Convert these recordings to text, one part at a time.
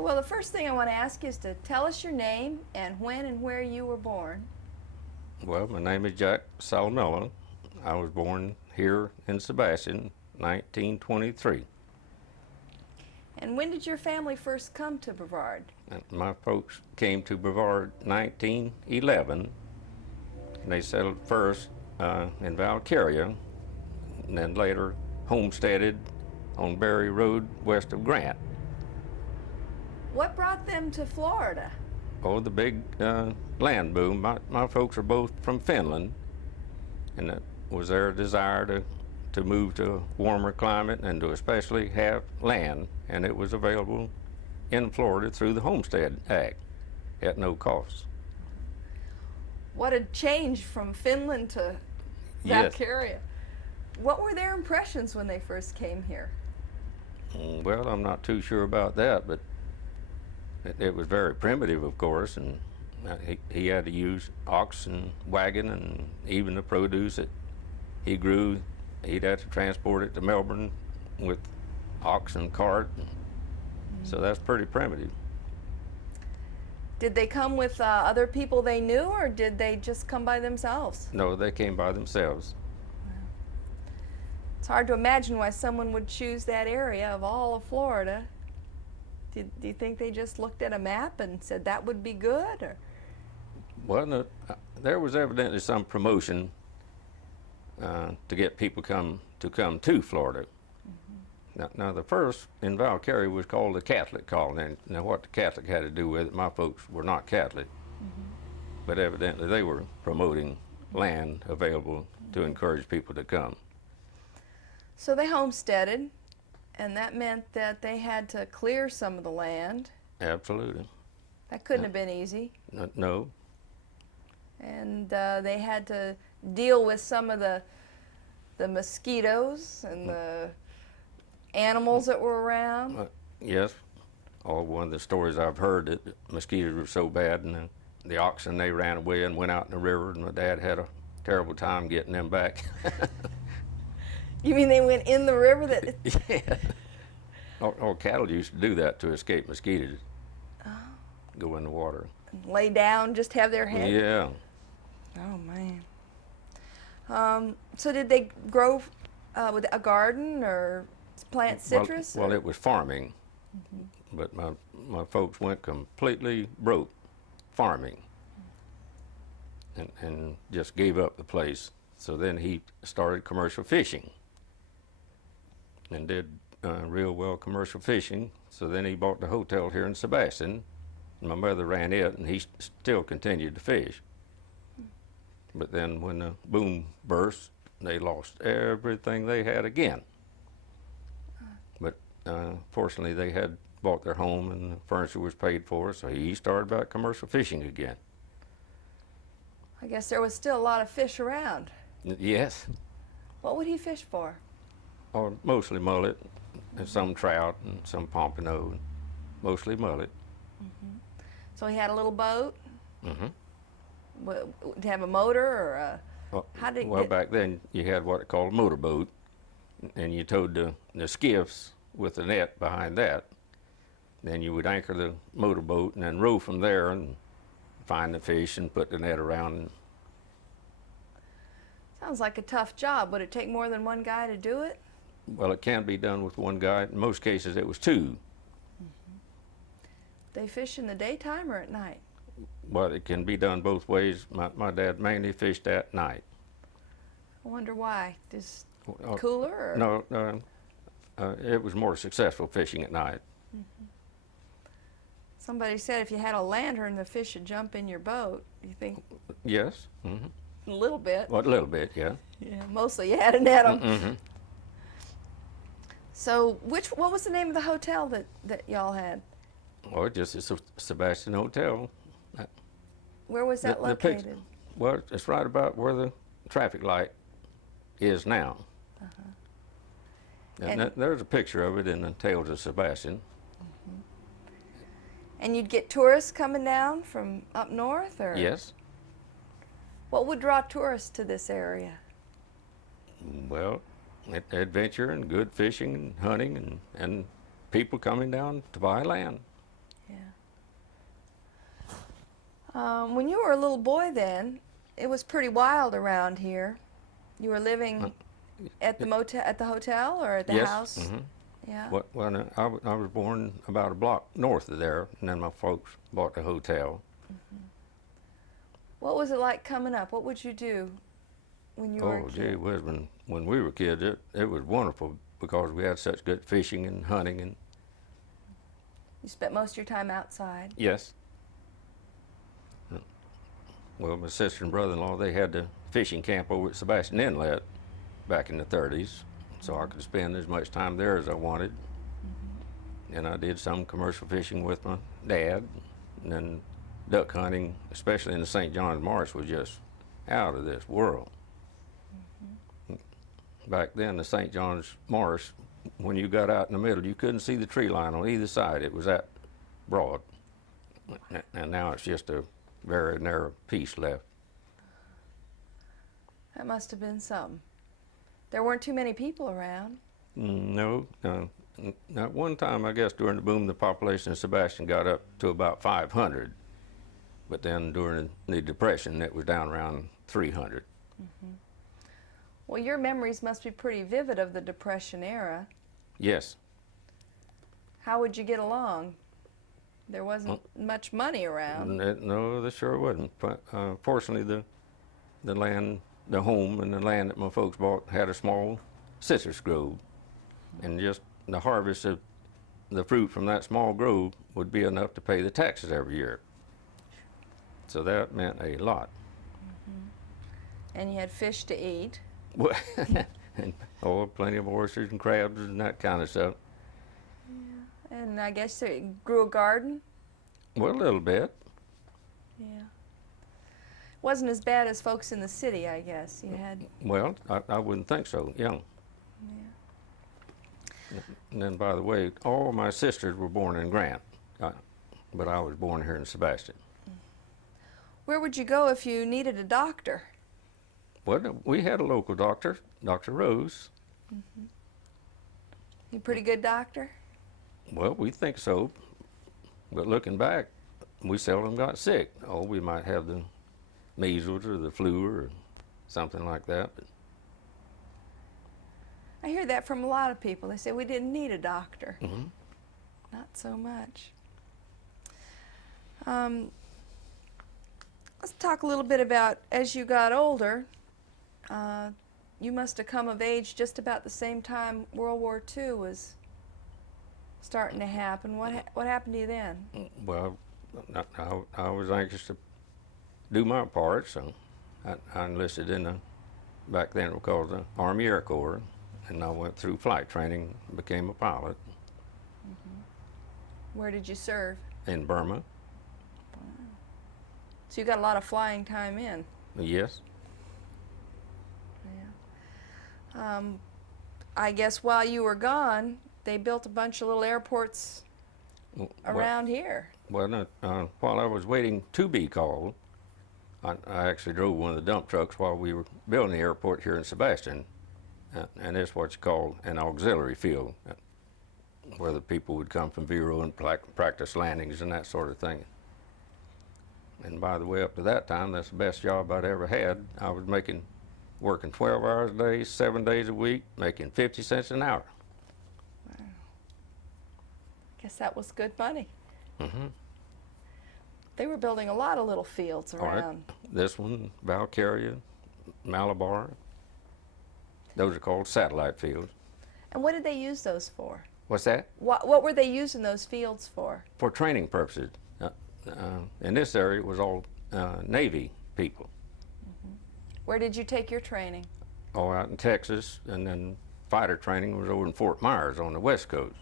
Well, the first thing I want to ask you is to tell us your name and when and where you were born. Well, my name is Jack Salmela. I was born here in Sebastian, 1923. And when did your family first come to Brevard? My folks came to Brevard 1911, and they settled first in Valkyria, and then later homesteaded on Berry Road west of Grant. What brought them to Florida? Oh, the big land boom. My folks are both from Finland, and it was their desire to move to a warmer climate and to especially have land, and it was available in Florida through the Homestead Act at no cost. What a change from Finland to Yes. Valkyria. What were their impressions when they first came here? Well, I'm not too sure about that, but it was very primitive, of course, and he had to use ox and wagon, and even the produce that he grew, he'd have to transport it to Melbourne with ox and cart. So that's pretty primitive. Did they come with other people they knew, or did they just come by themselves? No, they came by themselves. It's hard to imagine why someone would choose that area of all of Florida. Do you think they just looked at a map and said that would be good? Or? Well, no, there was evidently some promotion to get people to come to Florida. Now, the first in Valkyria was called the Catholic colony. Now, what the Catholic had to do with it, my folks were not Catholic, but evidently they were promoting land available to encourage people to come. So they homesteaded, and that meant that they had to clear some of the land. Absolutely. That couldn't have been easy. No. And they had to deal with some of the mosquitoes and the animals that were around. Yes. One of the stories I've heard that the mosquitoes were so bad, and the oxen, they ran away and went out in the river, and my dad had a terrible time getting them back. You mean they went in the river? That? Yeah. All cattle used to do that to escape mosquitoes. Go in the water. Lay down, just have their head? Yeah. Oh, man. So did they grow with a garden or plant citrus? Well, it was farming, but my folks went completely broke farming and just gave up the place. So then he started commercial fishing and did real well commercial fishing. So then he bought the hotel here in Sebastian. My mother ran it, and he still continued to fish. But then when the boom burst, they lost everything they had again. But fortunately, they had bought their home, and the furniture was paid for, so he started back commercial fishing again. I guess there was still a lot of fish around. Yes. What would he fish for? Or mostly mullet, and some trout, and some pompano, and mostly mullet. So he had a little boat? Mm-hmm. Did he have a motor or a... How did Well, back then you had what they called a motorboat, and you towed the skiffs with the net behind that. Then you would anchor the motorboat and then row from there and find the fish and put the net around. Sounds like a tough job. Would it take more than one guy to do it? Well, it can be done with one guy. In most cases, it was two. They fish in the daytime or at night? Well, it can be done both ways. My dad mainly fished at night. I wonder why. Just cooler? Or? No, it was more successful fishing at night. Somebody said if you had a lantern, the fish would jump in your boat. You think? Yes. A little bit. Well, a little bit, yeah. Yeah, mostly you had a net on. So, what was the name of the hotel that y'all had? Oh, just it's a Sebastian Hotel. Where was that located? Well, it's right about where the traffic light is now. And there's a picture of it in the Tales of Sebastian. And you'd get tourists coming down from up north, or? Yes. What would draw tourists to this area? Well, adventure and good fishing and hunting and people coming down to buy land. When you were a little boy then, it was pretty wild around here. You were living at the hotel or at the Yes. house? Mm-hmm. Yeah. Well, I was born about a block north of there, and then my folks bought the hotel. What was it like coming up? What would you do when you were a Oh, kid? gee whiz, when we were kids, it was wonderful because we had such good fishing and hunting and You spent most of your time outside. yes. Well, my sister and brother-in-law, they had the fishing camp over at Sebastian Inlet back in the 30s, so I could spend as much time there as I wanted. And I did some commercial fishing with my dad, and then duck hunting, especially in the St. Johns Marsh, was just out of this world. Back then, the St. Johns Marsh, when you got out in the middle, you couldn't see the tree line on either side. It was that broad. And now it's just a very narrow piece left. That must have been something. There weren't too many people around. No. At one time, I guess, during the boom, the population of Sebastian got up to about 500. But then during the Depression, it was down around 300. Well, your memories must be pretty vivid of the Depression era. Yes. How would you get along? There wasn't much money around. No, there sure wasn't. Fortunately, the land, the home and the land that my folks bought had a small citrus grove. And just the harvest of the fruit from that small grove would be enough to pay the taxes every year. So that meant a lot. And you had fish to eat. And plenty of oysters and crabs and that kind of stuff. And I guess you grew a garden. Well, a little bit. Yeah. Wasn't as bad as folks in the city, I guess. You had. Well, I wouldn't think so, yeah. And then, by the way, all my sisters were born in Grant, but I was born here in Sebastian. Where would you go if you needed a doctor? Well, we had a local doctor, Dr. Rose. You a pretty good doctor? Well, we think so, but looking back, we seldom got sick. Oh, we might have the measles or the flu or something like that. But I hear that from a lot of people. They say we didn't need a doctor. Not so much. Let's talk a little bit about as you got older. You must have come of age just about the same time World War II was starting to happen. What happened to you then? Well, I was anxious to do my part, so I enlisted in back then it was called the Army Air Corps, and I went through flight training, became a pilot. Where did you serve? In Burma. So you got a lot of flying time in. Yes. Yeah. I guess while you were gone, they built a bunch of little airports around here. Well, no, while I was waiting to be called, I actually drove one of the dump trucks while we were building the airport here in Sebastian, and it's what's called an auxiliary field, where the people would come from Vero and practice landings and that sort of thing. And by the way, up to that time, that's the best job I'd ever had. I was working 12 hours a day, 7 days a week, making 50 cents an hour. Wow. Guess that was good money. They were building a lot of little fields around. All right. This one, Valkyria, Malabar, those are called satellite fields. And what did they use those for? What's that? What were they using those fields for? For training purposes. In this area, it was all Navy people. Where did you take your training? All out in Texas, and then fighter training was over in Fort Myers on the West Coast.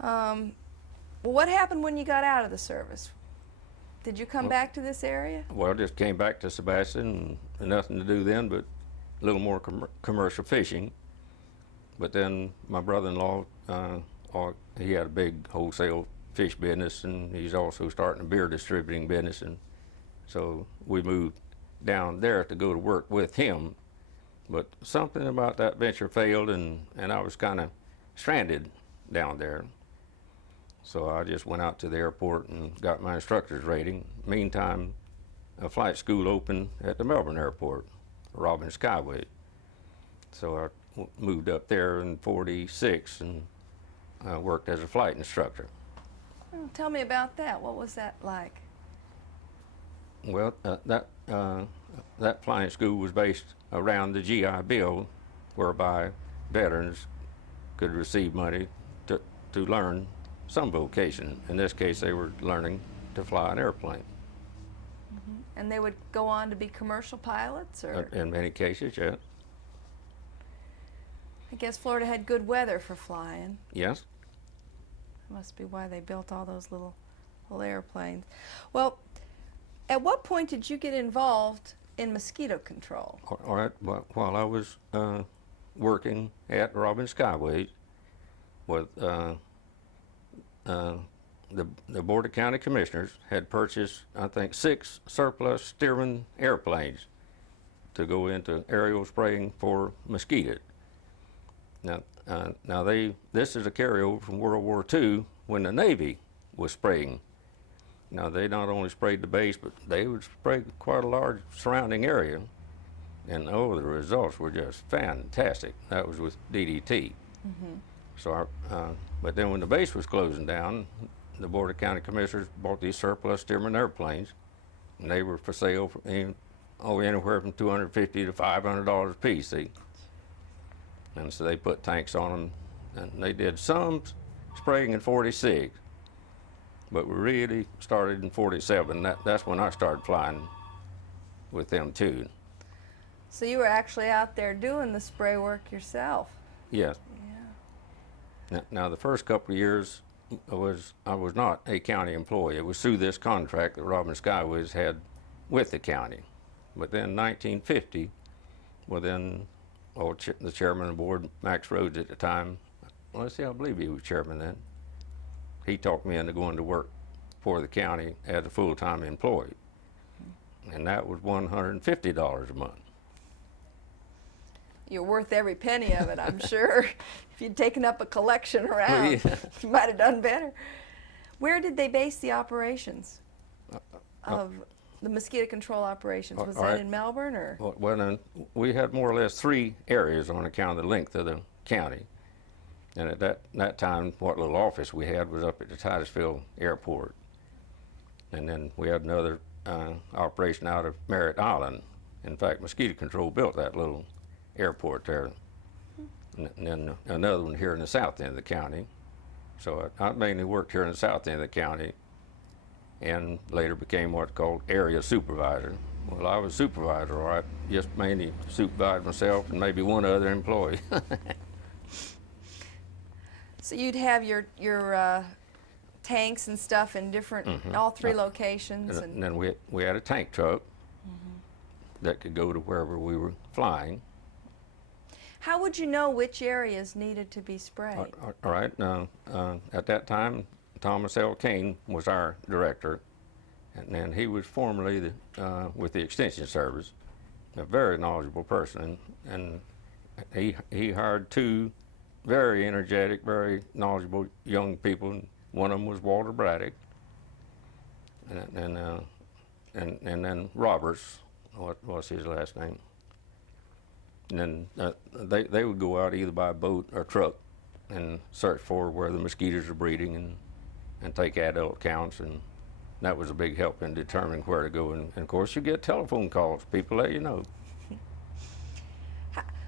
Well, what happened when you got out of the service? Did you come back to this area? Well, just came back to Sebastian, and nothing to do then but a little more commercial fishing. But then my brother-in-law, he had a big wholesale fish business, and he's also starting a beer distributing business, and so we moved down there to go to work with him. But something about that venture failed, and I was kind of stranded down there. So I just went out to the airport and got my instructor's rating. Meantime, a flight school opened at the Melbourne airport, Robin Skyway. So I moved up there in '46 and worked as a flight instructor. Oh, tell me about that. What was that like? Well, that flying school was based around the GI Bill, whereby veterans could receive money to learn some vocation. In this case, they were learning to fly an airplane. Mm-hmm. And they would go on to be commercial pilots, or? In many cases, yes. I guess Florida had good weather for flying. Yes. That must be why they built all those little airplanes. Well, at what point did you get involved in mosquito control? All right. While I was working at Robin Skyway with the Board of County Commissioners had purchased, I think, 6 surplus Stearman airplanes to go into aerial spraying for mosquitoes. Now this is a carryover from World War II when the Navy was spraying. Now they not only sprayed the base, but they would spray quite a large surrounding area, and the results were just fantastic. That was with DDT. Mm-hmm. So, but then when the base was closing down, the Board of County Commissioners bought these surplus Stearman airplanes, and they were for sale for anywhere from $250 to $500 a piece. See? And so they put tanks on them, and they did some spraying in '46, but we really started in '47. That's when I started flying with them too. So you were actually out there doing the spray work yourself? Yes. Yeah. Now the first couple of years, I was not a county employee. It was through this contract that Robin Skyways had with the county. But then 1950, well then, the chairman of the board, Max Rhodes at the time, I believe he was chairman then, he talked me into going to work for the county as a full-time employee. And that was $150 a month. You're worth every penny of it, I'm sure. If you'd taken up a collection around, Well, yeah. you might have done better. Where did they base the operations of the mosquito control operations? Was that in Melbourne, or? Well, then we had more or less 3 areas on account of the length of the county. And at that time, what little office we had was up at the Titusville Airport. And then we had another operation out of Merritt Island. In fact, Mosquito Control built that little airport there. And then another one here in the south end of the county. So I mainly worked here in the south end of the county, and later became what's called area supervisor. Well, I was supervisor, all right, just mainly supervised myself and maybe one other employee. So you'd have your tanks and stuff in different, all 3 locations. And then we had a tank truck that could go to wherever we were flying. How would you know which areas needed to be sprayed? All right, at that time, Thomas L. Kane was our director, and he was formerly with the Extension Service, a very knowledgeable person, and he hired 2 very energetic, very knowledgeable young people. One of them was Walter Braddock, and then Roberts, what was his last name? And then they would go out either by boat or truck and search for where the mosquitoes are breeding and take adult counts, and that was a big help in determining where to go. And of course, you get telephone calls. People let you know.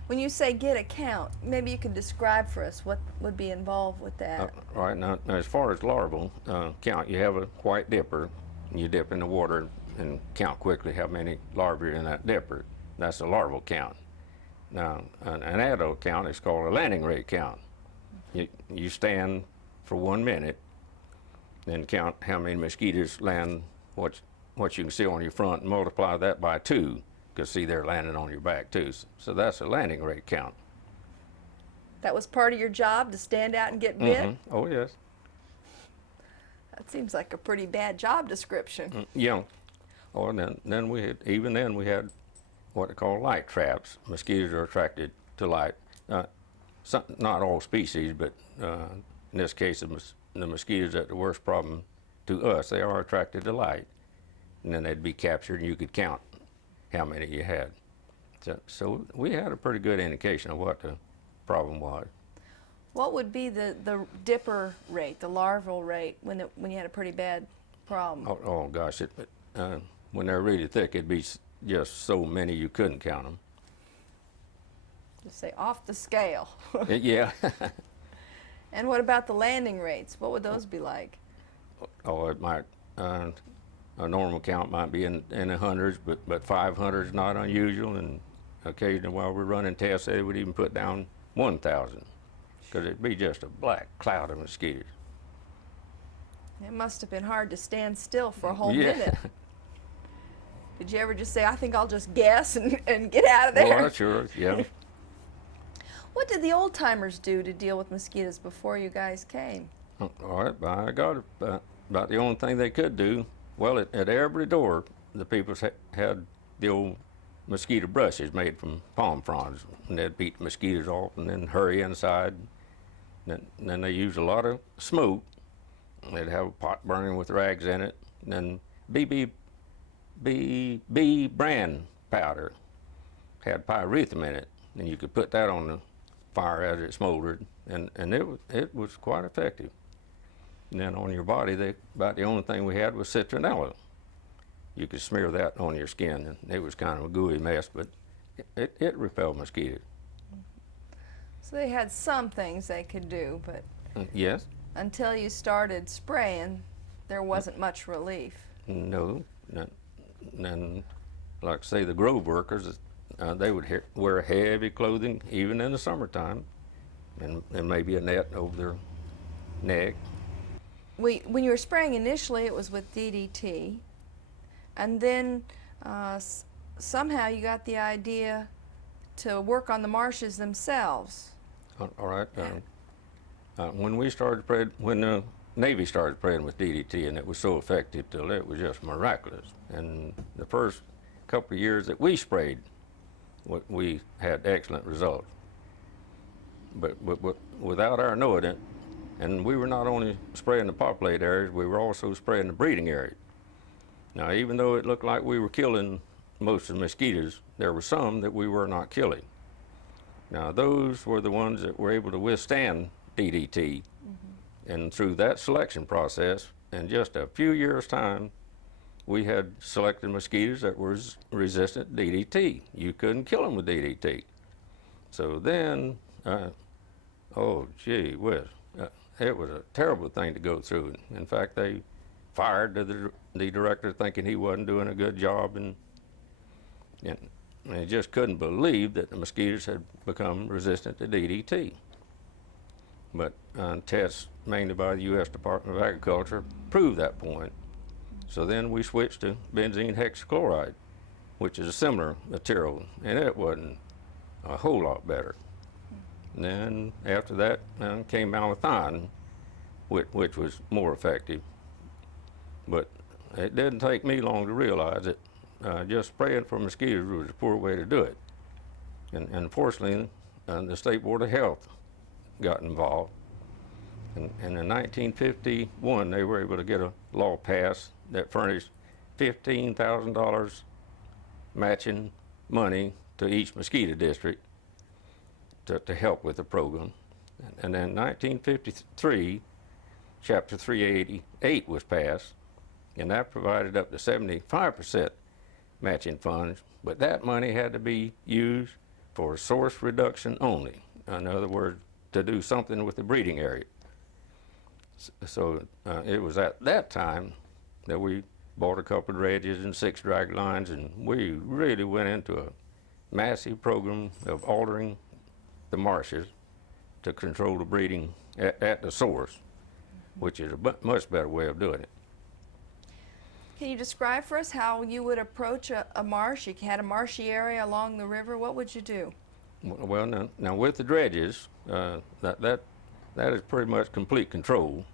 When you say get a count, maybe you could describe for us what would be involved with that. All right, now as far as larval count, you have a white dipper, and you dip in the water and count quickly how many larvae are in that dipper. That's a larval count. Now, an adult count is called a landing rate count. You stand for 1 minute, then count how many mosquitoes land, what you can see on your front, and multiply that by 2, because see, they're landing on your back too. So that's a landing rate count. That was part of your job, to stand out and get bit? Oh, yes. That seems like a pretty bad job description. Yeah. Oh, and then we had what they call light traps. Mosquitoes are attracted to light. Not all species, but in this case, the mosquitoes that the worst problem to us, they are attracted to light. And then they'd be captured and you could count how many you had. So we had a pretty good indication of what the problem was. What would be the dipper rate, the larval rate, when you had a pretty bad problem? Oh gosh, when they're really thick, it'd be just so many you couldn't count them. Just say off the scale. Yeah. And what about the landing rates? What would those be like? Oh, it might, a normal count might be in the hundreds, but 500 is not unusual, and occasionally while we're running tests, they would even put down 1,000, because it'd be just a black cloud of mosquitoes. It must have been hard to stand still for a whole Yeah. minute. Did you ever just say, I think I'll just guess and get out of there? Well, sure, yeah. What did the old timers do to deal with mosquitoes before you guys came? All right, by God, about the only thing they could do, well, at every door, the people had the old mosquito brushes made from palm fronds, and they'd beat the mosquitoes off and then hurry inside. And then they used a lot of smoke. They'd have a pot burning with rags in it, and then BB brand powder had pyrethrum in it, and you could put that on the fire as it smoldered, and it was quite effective. And then on your body, about the only thing we had was citronella. You could smear that on your skin, and it was kind of a gooey mess, but it repelled mosquitoes. So they had some things they could do, but Yes. until you started spraying, there wasn't much relief. No. And like say the grove workers, they would wear heavy clothing even in the summertime, and maybe a net over their neck. When you were spraying initially, it was with DDT, and then somehow you got the idea to work on the marshes themselves. All right. When the Navy started spraying with DDT, and it was so effective till it was just miraculous. And the first couple of years that we sprayed, we had excellent results. But without our knowing it, and we were not only spraying the populated areas, we were also spraying the breeding areas. Now, even though it looked like we were killing most of the mosquitoes, there were some that we were not killing. Now, those were the ones that were able to withstand DDT. And through that selection process, in just a few years' time, we had selected mosquitoes that were resistant to DDT. You couldn't kill them with DDT. So then, oh, gee whiz, it was a terrible thing to go through. In fact, they fired the director thinking he wasn't doing a good job, and they just couldn't believe that the mosquitoes had become resistant to DDT. But tests mainly by the U.S. Department of Agriculture proved that point. So then we switched to benzene hexachloride, which is a similar material, and it wasn't a whole lot better. And then after that came malathion, which was more effective. But it didn't take me long to realize that just spraying for mosquitoes was a poor way to do it. And unfortunately, the State Board of Health got involved. And in 1951, they were able to get a law passed that furnished $15,000 matching money to each mosquito district to help with the program. And then in 1953, Chapter 388 was passed, and that provided up to 75% matching funds, but that money had to be used for source reduction only. In other words, to do something with the breeding area. So it was at that time that we bought a couple of dredges and 6 drag lines, and we really went into a massive program of altering the marshes to control the breeding at the source, which is a much better way of doing it. Can you describe for us how you would approach a marsh? You had a marshy area along the river. What would you do? Well, now with the dredges, that is pretty much complete control.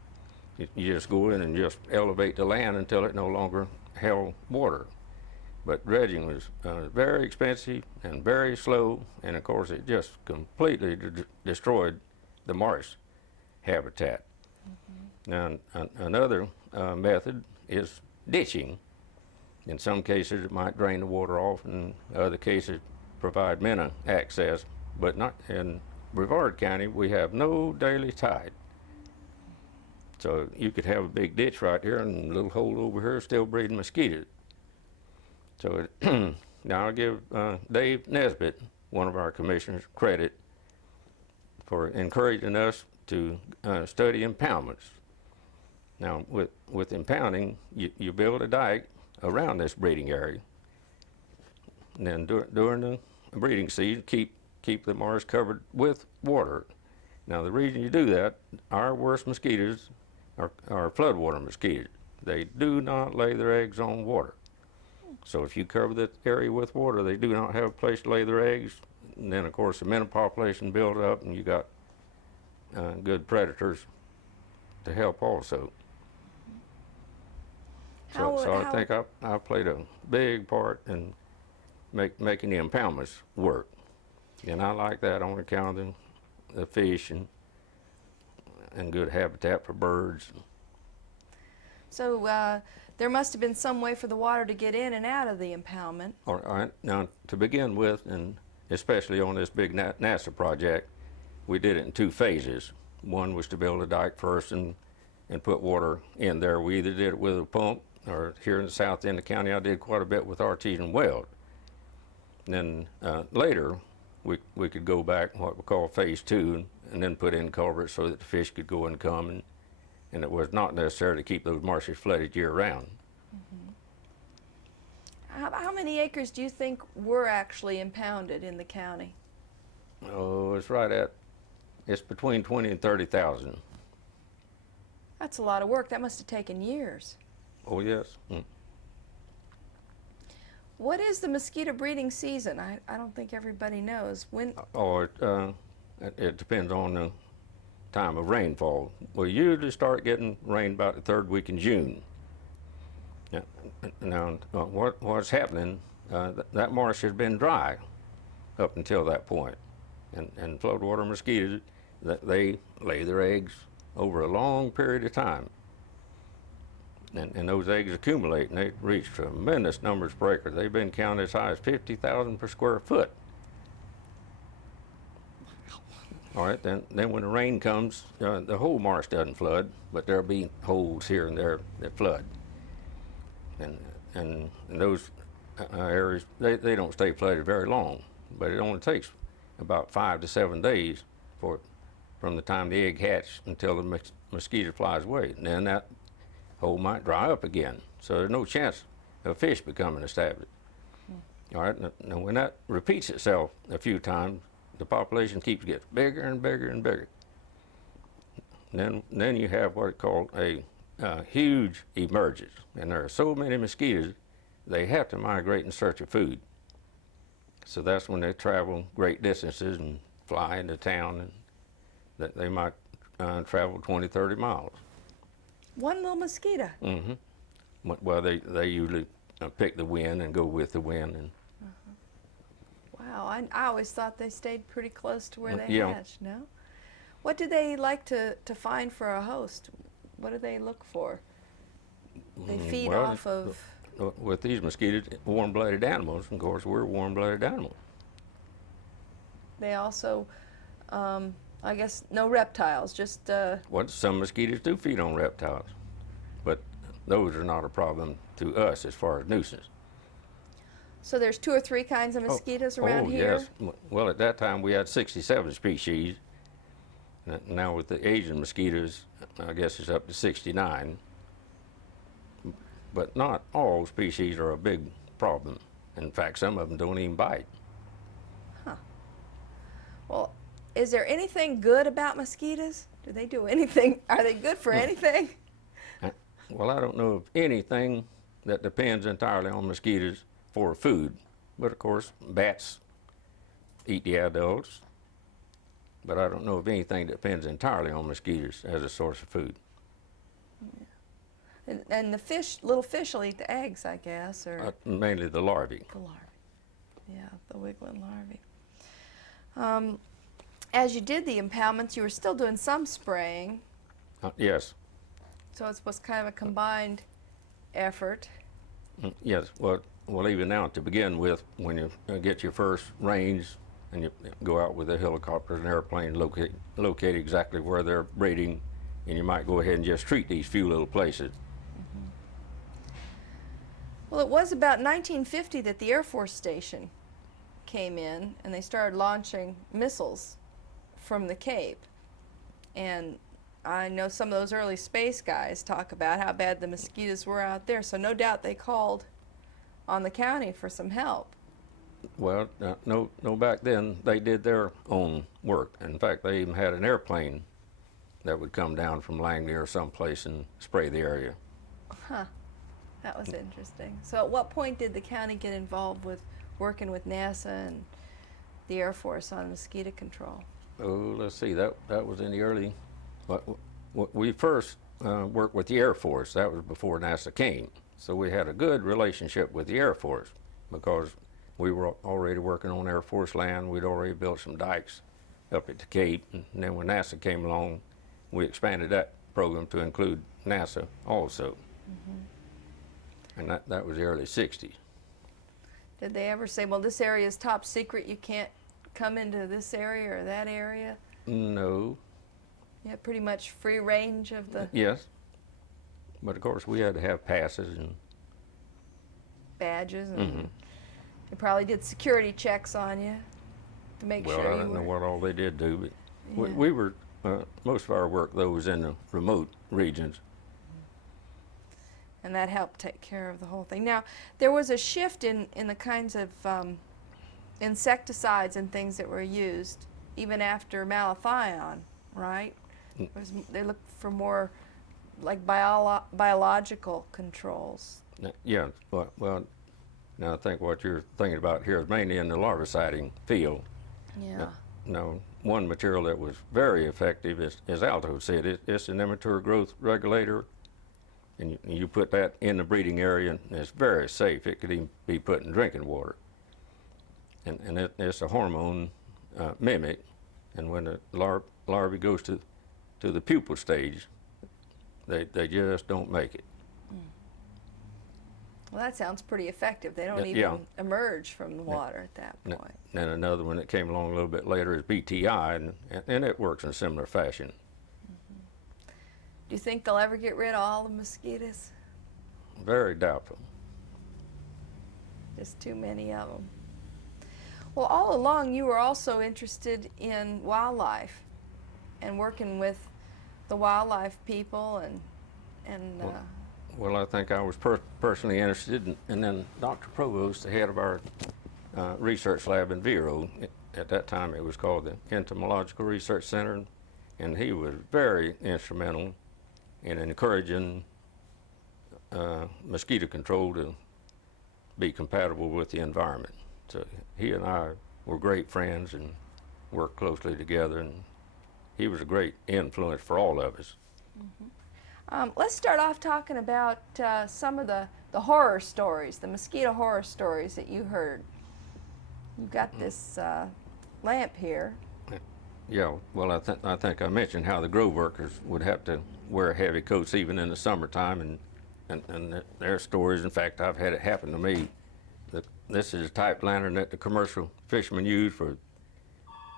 You just go in and just elevate the land until it no longer held water. But dredging was very expensive and very slow, and of course it just completely destroyed the marsh habitat. Now, another method is ditching. In some cases, it might drain the water off, and other cases provide minnow access. But not in Brevard County, we have no daily tide. So you could have a big ditch right here and a little hole over here still breeding mosquitoes. So now I'll give Dave Nesbitt, one of our commissioners, credit for encouraging us to study impoundments. Now, with impounding, you build a dike around this breeding area, and then during the breeding season, keep the marsh covered with water. Now, the reason you do that, our worst mosquitoes are floodwater mosquitoes. They do not lay their eggs on water. So if you cover the area with water, they do not have a place to lay their eggs. And then, of course, the minnow population builds up, and you got good predators to help also. So I think I played a big part in making the impoundments work. And I like that on account of the fish and good habitat for birds. So there must have been some way for the water to get in and out of the impoundment. All right, now to begin with, and especially on this big NASA project, we did it in 2 phases. One was to build a dike first and put water in there. We either did it with a pump, or here in the south end of the county, I did quite a bit with artesian weld. And then later, we could go back what we call phase 2, and then put in culverts so that the fish could go and come, and it was not necessary to keep those marshes flooded year-round. How many acres do you think were actually impounded in the county? Oh, it's between 20 and 30,000. That's a lot of work. That must have taken years. Oh, yes. What is the mosquito breeding season? I don't think everybody knows. When? Oh, it depends on the time of rainfall. We usually start getting rain about the 3rd week in June. Now, what's happening, that marsh has been dry up until that point. And floodwater mosquitoes, they lay their eggs over a long period of time. And those eggs accumulate, and they reach tremendous numbers per acre. They've been counted as high as 50,000 per square foot. All right, then when the rain comes, the whole marsh doesn't flood, but there'll be holes here and there that flood. And those areas, they don't stay flooded very long, but it only takes about 5 to 7 days from the time the egg hatches until the mosquito flies away. And then that hole might dry up again, so there's no chance of fish becoming established. All right, now when that repeats itself a few times, the population keeps getting bigger and bigger and bigger. Then you have what is called a huge emergence, and there are so many mosquitoes, they have to migrate in search of food. So that's when they travel great distances and fly into town, and that they might travel 20, 30 miles. One little mosquito. Mm-hmm. Well, they usually pick the wind and go with the wind. And Wow, I always thought they stayed pretty close to where they Yeah. hatched, no? What do they like to find for a host? What do they look for? They feed well, off of... with these mosquitoes, warm-blooded animals, of course, we're warm-blooded animals. They also, I guess, no reptiles, just... Well, some mosquitoes do feed on reptiles, but those are not a problem to us as far as nuisance. So there's 2 or 3 kinds of mosquitoes around here? Yes. Well, at that time, we had 67 species. Now with the Asian mosquitoes, I guess it's up to 69. But not all species are a big problem. In fact, some of them don't even bite. Huh. Well, is there anything good about mosquitoes? Do they do anything? Are they good for anything? Well, I don't know of anything that depends entirely on mosquitoes for food. But of course, bats eat the adults. But I don't know of anything that depends entirely on mosquitoes as a source of food. Yeah. And the fish, little fish will eat the eggs, I guess, or... Mainly the larvae. The larvae. Yeah, the wiggling larvae. As you did the impoundments, you were still doing some spraying. Yes. So it was kind of a combined effort. Yes. Well, even now to begin with, when you get your first range and you go out with a helicopter and airplane, locate exactly where they're breeding, and you might go ahead and just treat these few little places. Well, it was about 1950 that the Air Force Station came in and they started launching missiles from the Cape. And I know some of those early space guys talk about how bad the mosquitoes were out there, so no doubt they called on the county for some help. Well, no, back then they did their own work. In fact, they even had an airplane that would come down from Langley or someplace and spray the area. Huh. That was interesting. So at what point did the county get involved with working with NASA and the Air Force on mosquito control? Oh, let's see, that was in the early, we first worked with the Air Force. That was before NASA came. So we had a good relationship with the Air Force because we were already working on Air Force land. We'd already built some dikes up at the Cape. And then when NASA came along, we expanded that program to include NASA also. And that was the early 60s. Did they ever say, well, this area is top secret, you can't come into this area or that area? No. You had pretty much free range of the Yes. But of course we had to have passes and badges, and they probably did security checks on you to make well, sure I you don't know were. what all they did do, but Yeah. we were, most of our work though was in the remote regions. And that helped take care of the whole thing. Now, there was a shift in the kinds of insecticides and things that were used even after malathion, right? They looked for more like biological controls. Yeah, well, now I think what you're thinking about here is mainly in the larviciding field. Yeah. Now, one material that was very effective is Altosid. It's an immature growth regulator, and you put that in the breeding area, and it's very safe. It could even be put in drinking water. And it's a hormone mimic, and when the larvae goes to the pupal stage, they just don't make it. Well, that sounds pretty effective. They don't Yeah. even emerge from the water at that point. And another one that came along a little bit later is BTI, and it works in a similar fashion. Do you think they'll ever get rid of all the mosquitoes? Very doubtful. Just too many of them. Well, all along you were also interested in wildlife and working with the wildlife people and Well, I think I was personally interested, and then Dr. Provost, the head of our research lab in Vero, at that time it was called the Entomological Research Center, and he was very instrumental in encouraging mosquito control to be compatible with the environment. So he and I were great friends and worked closely together, and he was a great influence for all of us. let's start off talking about some of the horror stories, the mosquito horror stories that you heard. You've got this lamp here. Yeah, well, I think I mentioned how the grove workers would have to wear heavy coats even in the summertime, and their stories. In fact, I've had it happen to me. This is a type lantern that the commercial fishermen use for,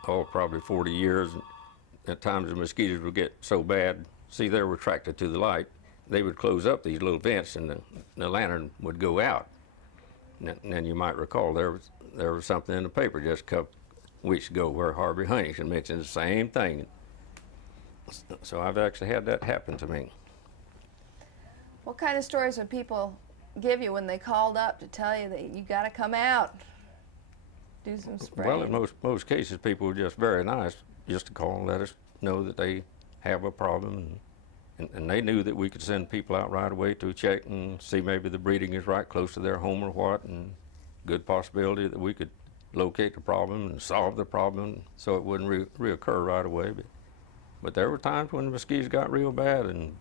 probably 40 years. At times the mosquitoes would get so bad, see, they're retracted to the light, they would close up these little vents and the lantern would go out. And then you might recall there was something in the paper just a couple weeks ago where Harvey Huntington mentioned the same thing. So I've actually had that happen to me. What kind of stories would people give you when they called up to tell you that you got to come out, do some spraying? Well, in most cases, people were just very nice just to call and let us know that they have a problem, and they knew that we could send people out right away to check and see maybe the breeding is right close to their home or what, and good possibility that we could locate the problem and solve the problem so it wouldn't reoccur right away. But there were times when the mosquitoes got real bad, and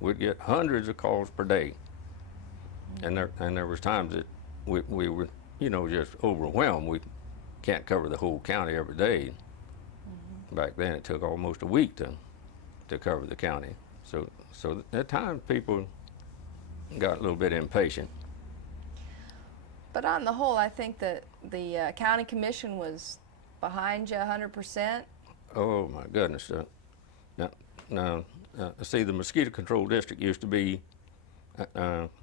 we'd get hundreds of calls per day. And there was times that we were, just overwhelmed. We can't cover the whole county every day. Back then, it took almost a week to cover the county. So at times people got a little bit impatient. But on the whole, I think that the county commission was behind you 100%. Oh my goodness! Now, see, the Mosquito Control District used to be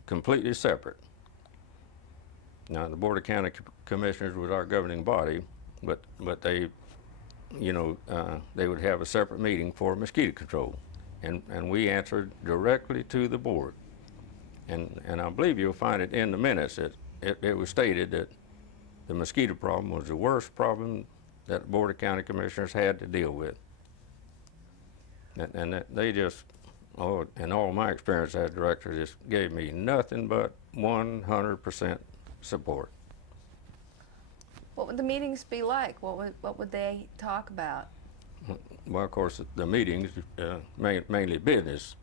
completely separate. Now, the Board of County Commissioners was our governing body, but they, they would have a separate meeting for mosquito control, and we answered directly to the board. And I believe you'll find it in the minutes that it was stated that the mosquito problem was the worst problem that the Board of County Commissioners had to deal with. And that they just, in all my experience as director, just gave me nothing but 100% support. What would the meetings be like? What would they talk about? Well, of course, the meetings, mainly business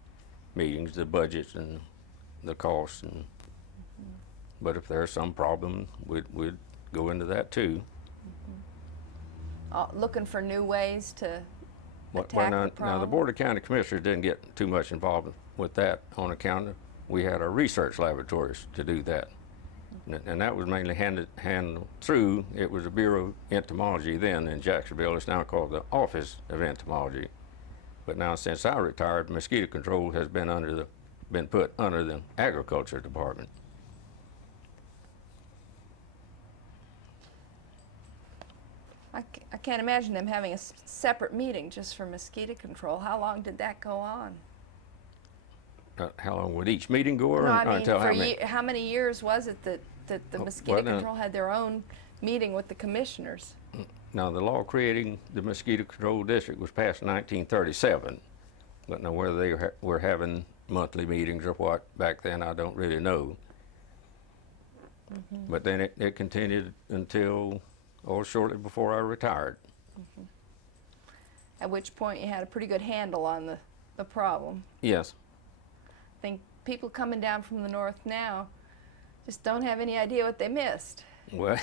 meetings, the budgets and the costs. But if there's some problem, we'd go into that too. Looking for new ways to attack the problem? Now, the Board of County Commissioners didn't get too much involved with that on account of, we had our research laboratories to do that. And that was mainly handled through, it was the Bureau of Entomology then in Jacksonville. It's now called the Office of Entomology. But now since I retired, mosquito control has been put under the Agriculture Department. I can't imagine them having a separate meeting just for mosquito control. How long did that go on? How long would each meeting go? No, I mean, how many years was it that the mosquito well, control had their own meeting with the commissioners? Now, the law creating the Mosquito Control District was passed in 1937. But now whether they were having monthly meetings or what back then, I don't really know. But then it continued until shortly before I retired. At which point you had a pretty good handle on the problem. Yes. I think people coming down from the north now just don't have any idea what they missed. Well,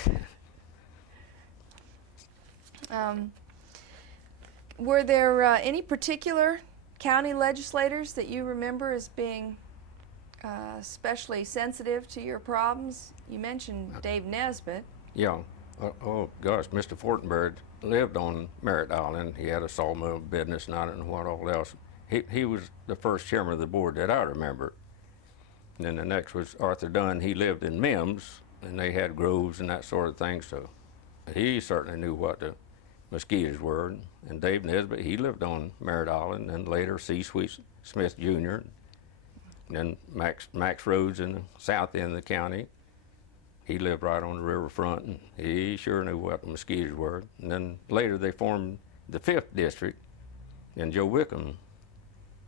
were there any particular county legislators that you remember as being especially sensitive to your problems? You mentioned Dave Nesbitt. yeah. Oh gosh, Mr. Fortenberg lived on Merritt Island. He had a sawmill business and I don't know what all else. He was the first chairman of the board that I remember. And then the next was Arthur Dunn. He lived in Mims, and they had groves and that sort of thing, so he certainly knew what the mosquitoes were. And Dave Nesbitt, he lived on Merritt Island, and later C. Sweet Smith Jr., and then Max Rhodes in the south end of the county. He lived right on the riverfront, and he sure knew what the mosquitoes were. And then later they formed the 5th District, and Joe Wickham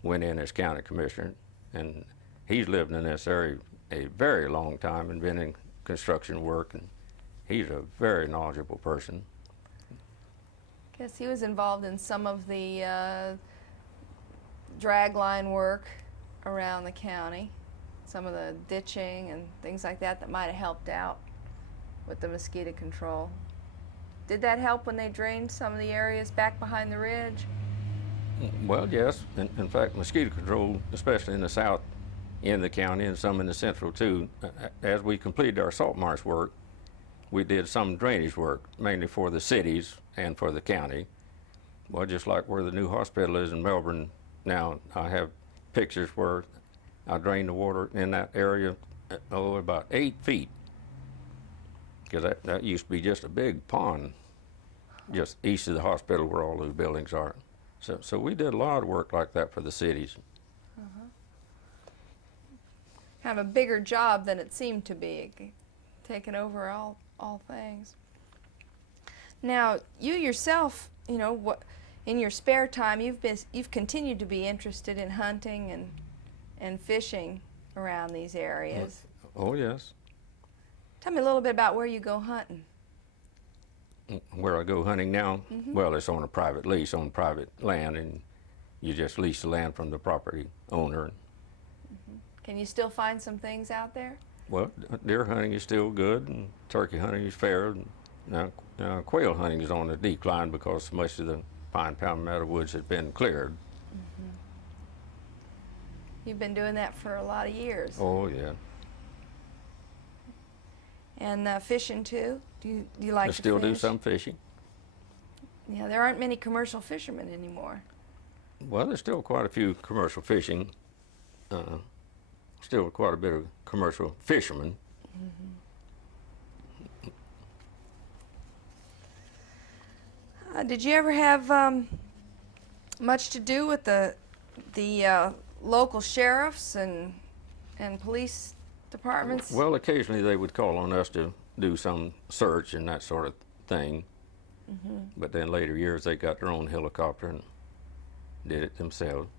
went in as county commissioner, and he's lived in this area a very long time and been in construction work, and he's a very knowledgeable person. Guess he was involved in some of the drag line work around the county, some of the ditching and things like that might have helped out with the mosquito control. Did that help when they drained some of the areas back behind the ridge? Well, yes. In fact, mosquito control, especially in the south end of the county and some in the central too, as we completed our salt marsh work, we did some drainage work, mainly for the cities and for the county. Well, just like where the new hospital is in Melbourne now, I have pictures where I drained the water in that area, about 8 feet. Because that used to be just a big pond, just east of the hospital where all those buildings are. So we did a lot of work like that for the cities. Kind of a bigger job than it seemed to be, taking over all things. Now, you yourself, in your spare time, you've continued to be interested in hunting and fishing around these areas. Oh, yes. Tell me a little bit about where you go hunting. Where I go hunting now? Well, it's on a private lease on private land, and you just lease the land from the property owner. Can you still find some things out there? Well, deer hunting is still good, and turkey hunting is fair. Now, quail hunting is on the decline because much of the pine palmetto woods has been cleared. You've been doing that for a lot of years. Oh, yeah. And fishing too? Do you like I to still do fish? some fishing. Yeah, there aren't many commercial fishermen anymore. Well, there's still quite a few commercial fishing. Still quite a bit of commercial fishermen. Did you ever have much to do with the local sheriffs and police departments? Well, occasionally they would call on us to do some search and that sort of thing. But then later years they got their own helicopter and did it themselves.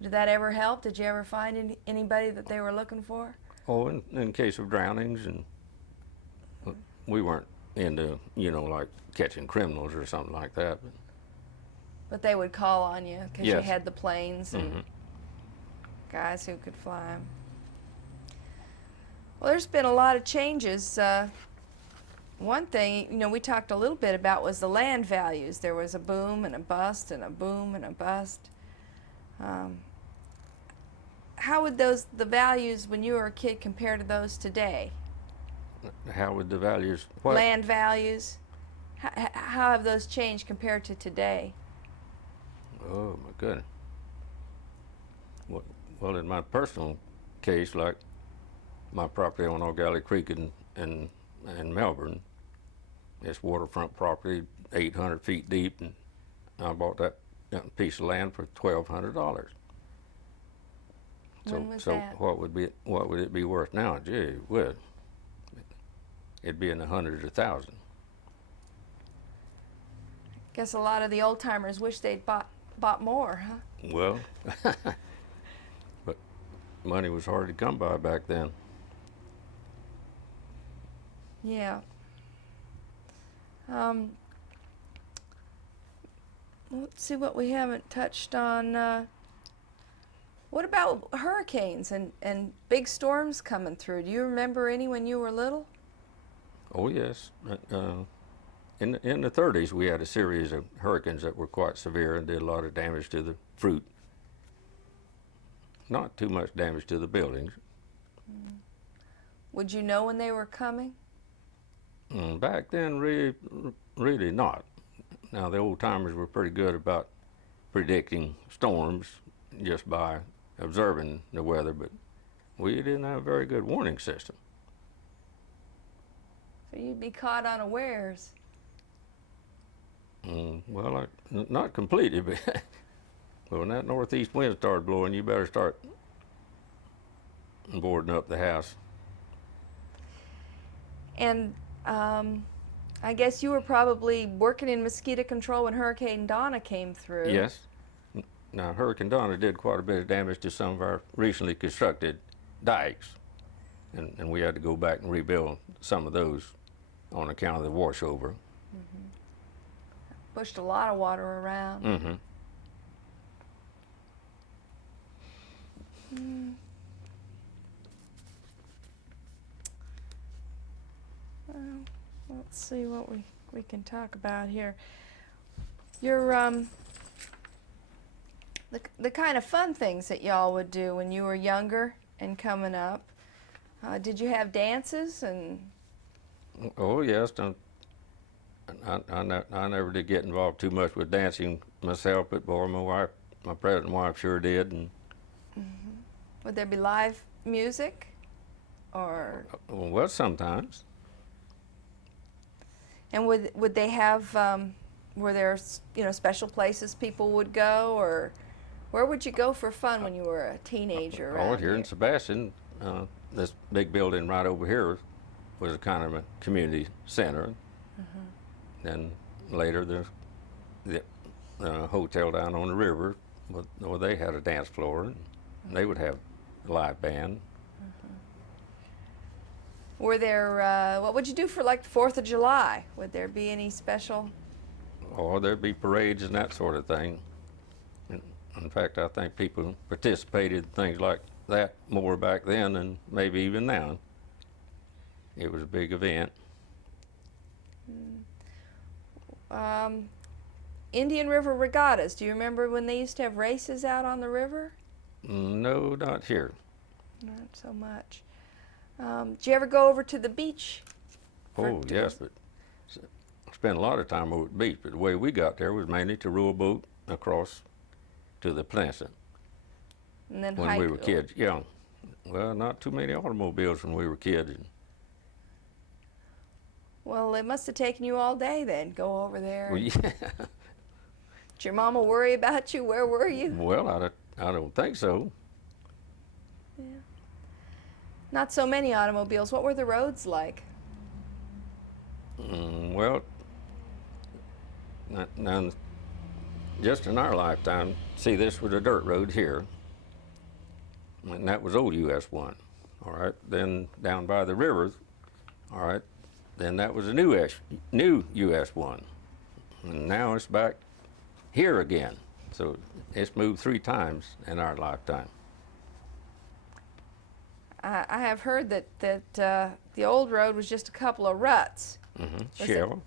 Did that ever help? Did you ever find anybody that they were looking for? Oh, in case of drownings, and we weren't into, like catching criminals or something like that. But they would call on you because you Yes. had the planes and guys who could fly 'em. Well, there's been a lot of changes. One thing, we talked a little bit about was the land values. There was a boom and a bust and a boom and a bust. How would the values when you were a kid compare to those today? How would the values? What? Land values? How have those changed compared to today? Oh my goodness. Well, in my personal case, like my property on O'Galley Creek in Melbourne, it's waterfront property, 800 feet deep, and I bought that piece of land for $1,200. When was so that? what would it be worth now? Gee, it would. It'd be in the hundreds of thousands. Guess a lot of the old timers wish they'd bought more, huh? Well, but money was hard to come by back then. Yeah. Let's see what we haven't touched on. What about hurricanes and big storms coming through? Do you remember any when you were little? Oh yes. In the 30s, we had a series of hurricanes that were quite severe and did a lot of damage to the fruit. Not too much damage to the buildings. Would you know when they were coming? Back then, really not. Now, the old timers were pretty good about predicting storms just by observing the weather, but we didn't have a very good warning system. So you'd be caught unawares. Well, not completely, but when that northeast wind started blowing, you better start boarding up the house. And I guess you were probably working in mosquito control when Hurricane Donna came through. Yes. Now, Hurricane Donna did quite a bit of damage to some of our recently constructed dikes, and we had to go back and rebuild some of those on account of the washover. Pushed a lot of water around. Let's see what we can talk about here. Your the kind of fun things that y'all would do when you were younger and coming up. Did you have dances and? Oh yes, I never did get involved too much with dancing myself, but boy, my present wife sure did. And Would there be live music, or? well, sometimes. And would they have? Were there special places people would go, or where would you go for fun when you were a teenager? Oh, here in Sebastian, this big building right over here was a kind of a community center. Then later the hotel down on the river, where they had a dance floor, and they would have a live band. Were there? What would you do for like the 4th of July? Would there be any special? Or there'd be parades and that sort of thing. And in fact, I think people participated in things like that more back then than maybe even now. It was a big event. Indian River regattas. Do you remember when they used to have races out on the river? No, not here. Not so much. Did you ever go over to the beach? Oh, yes, but spent a lot of time over at the beach. But the way we got there was mainly to row a boat across to the Peninsula And then when hike we were kids. Yeah. Well, not too many automobiles when we were kids. Well, it must have taken you all day then, go over there. Well, yeah. Did your mama worry about you? Where were you? Well, I don't think so. Yeah. Not so many automobiles. What were the roads like? Well, now, just in our lifetime, see, this was a dirt road here, and that was old US 1. All right, then down by the river, all right, then that was a new US 1, and now it's back here again. So it's moved 3 times in our lifetime. I have heard that the old road was just a couple of ruts. Shell.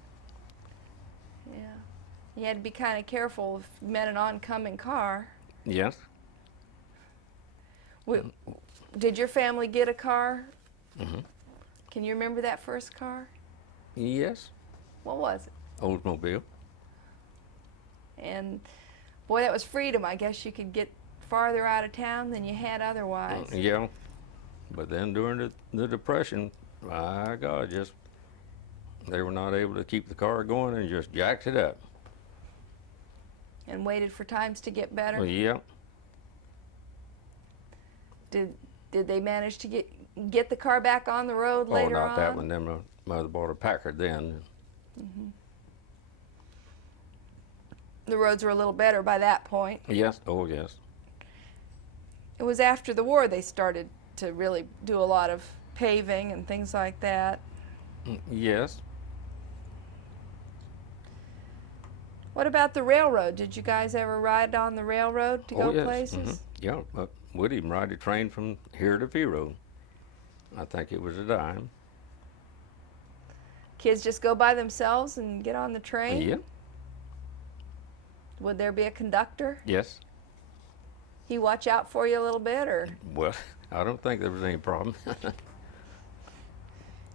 Yeah. You had to be kind of careful if you met an oncoming car. Yes. Did your family get a car? Can you remember that first car? Yes. What was it? Oldsmobile. And boy, that was freedom. I guess you could get farther out of town than you had otherwise. Yeah. But then during the Depression, my God, just they were not able to keep the car going and just jacked it up. And waited for times to get better. Well, yeah. Did they manage to get the car back on the road later on? Oh, not that one. Then my mother bought a Packard then. The roads were a little better by that point. Yes. Oh, yes. It was after the war they started to really do a lot of paving and things like that. Yes. What about the railroad? Did you guys ever ride on the railroad to go yes. places? Yeah, we'd even ride a train from here to Vero. I think it was a dime. Kids just go by themselves and get on the train? Yeah. Would there be a conductor? Yes. He watch out for you a little bit, or Well, I don't think there was any problem.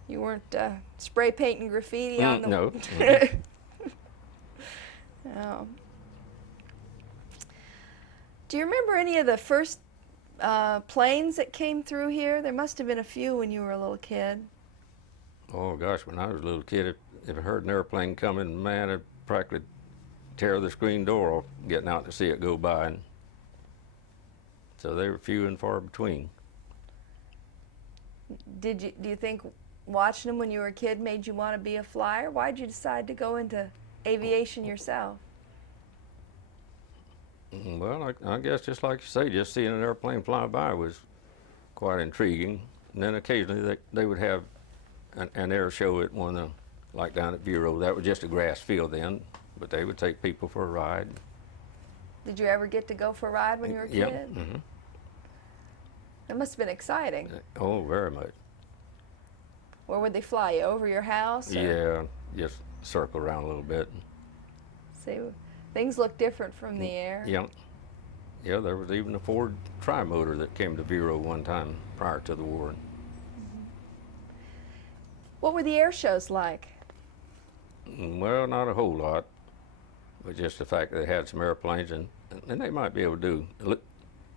you weren't spray painting graffiti on the No. No. Do you remember any of the first planes that came through here? There must have been a few when you were a little kid. Oh gosh, when I was a little kid, if I heard an airplane coming, man, I'd practically tear the screen door off getting out to see it go by. And so they were few and far between. Do you think watching them when you were a kid made you want to be a flyer? Why did you decide to go into aviation yourself? Well, I guess just like you say, just seeing an airplane fly by was quite intriguing. And then occasionally they would have an air show at one of the, like down at Vero. That was just a grass field then, but they would take people for a ride. Did you ever get to go for a ride when you were a kid? Yep. That must have been exciting. Oh, very much. Where would they fly you? Over your house? Or? Yeah, just circle around a little bit. See, things look different from the air. Yeah. Yeah, there was even a Ford tri-motor that came to Vero one time prior to the war. What were the air shows like? Well, not a whole lot, but just the fact that they had some airplanes and they might be able to do, a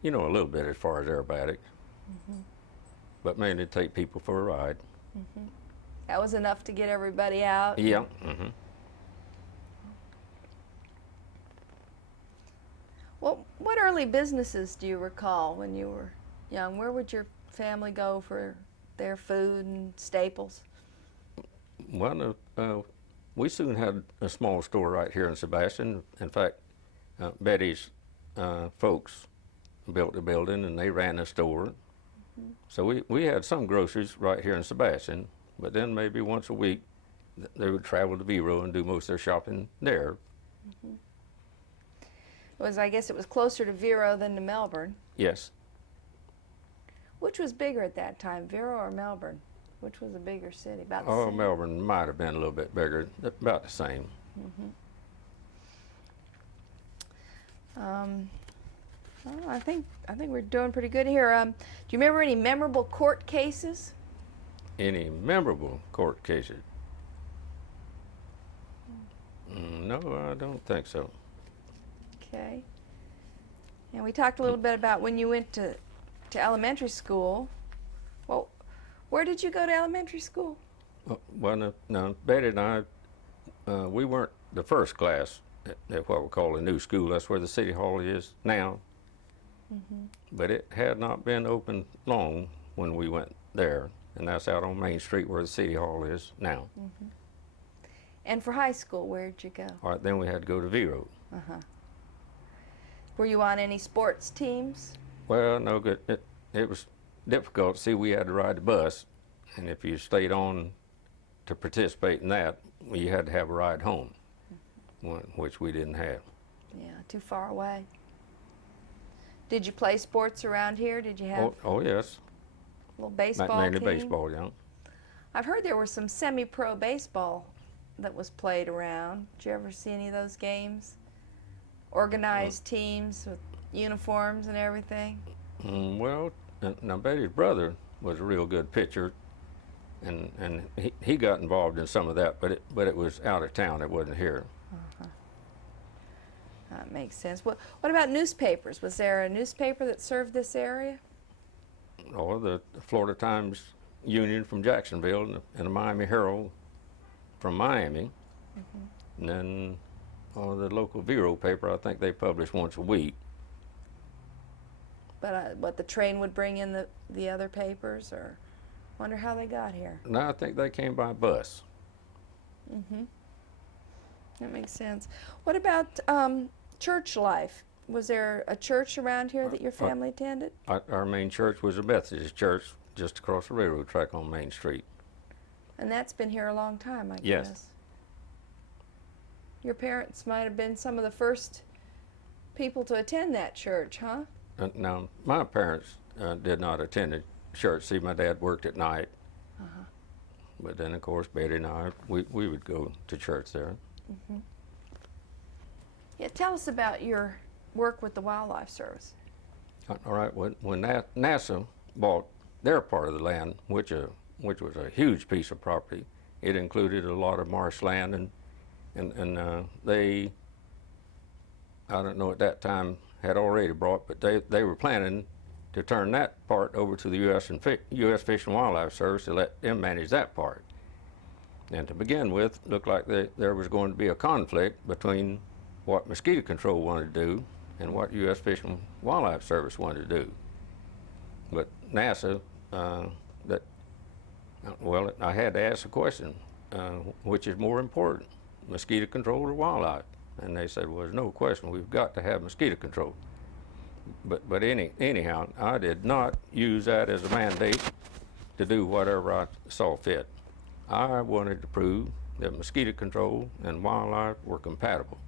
little bit as far as aerobatics, but mainly take people for a ride. That was enough to get everybody out? Yeah. What early businesses do you recall when you were young? Where would your family go for their food and staples? Well, we soon had a small store right here in Sebastian. In fact, Betty's folks built a building and they ran a store. So we had some groceries right here in Sebastian, but then maybe once a week they would travel to Vero and do most of their shopping there. I guess it was closer to Vero than to Melbourne. Yes. Which was bigger at that time, Vero or Melbourne? Which was a bigger city? About the same? Melbourne might have been a little bit bigger, about the same. Oh, I think we're doing pretty good here. Do you remember any memorable court cases? Any memorable court cases? No, I don't think so. Okay. And we talked a little bit about when you went to elementary school. Well, where did you go to elementary school? Well, no, Betty and I, we weren't the first class at what we call a new school. That's where the city hall is now. But it had not been open long when we went there, and that's out on Main Street where the city hall is now. And for high school, where'd you go? All right, then we had to go to Vero. Were you on any sports teams? Well, no good. It was difficult. See, we had to ride the bus, and if you stayed on to participate in that, you had to have a ride home, which we didn't have. Yeah, too far away. Did you play sports around here? Did you have Oh yes. a little baseball Mainly team? baseball, yeah. I've heard there was some semi-pro baseball that was played around. Did you ever see any of those games? Organized teams with uniforms and everything? Well, now Betty's brother was a real good pitcher, and he got involved in some of that, but it was out of town. It wasn't here. That makes sense. What about newspapers? Was there a newspaper that served this area? Or the Florida Times Union from Jacksonville and the Miami Herald from Miami, and then the local Vero paper. I think they published once a week. But what, the train would bring in the other papers, or wonder how they got here? No, I think they came by bus. That makes sense. What about church life? Was there a church around here that your family attended? Our main church was a Methodist church just across the railroad track on Main Street. And that's been here a long time, I Yes. guess. Your parents might have been some of the first people to attend that church, huh? Now, my parents did not attend the church. See, my dad worked at night. But then, of course, Betty and I, we would go to church there. Yeah, tell us about your work with the Wildlife Service. All right, when NASA bought their part of the land, which was a huge piece of property, it included a lot of marshland, and they, I don't know at that time, had already brought, but they were planning to turn that part over to the U.S. Fish and Wildlife Service to let them manage that part. And to begin with, it looked like there was going to be a conflict between what mosquito control wanted to do and what U.S. Fish and Wildlife Service wanted to do. But NASA, I had to ask the question, which is more important, mosquito control or wildlife? And they said, well, there's no question, we've got to have mosquito control. But anyhow, I did not use that as a mandate to do whatever I saw fit. I wanted to prove that mosquito control and wildlife were compatible.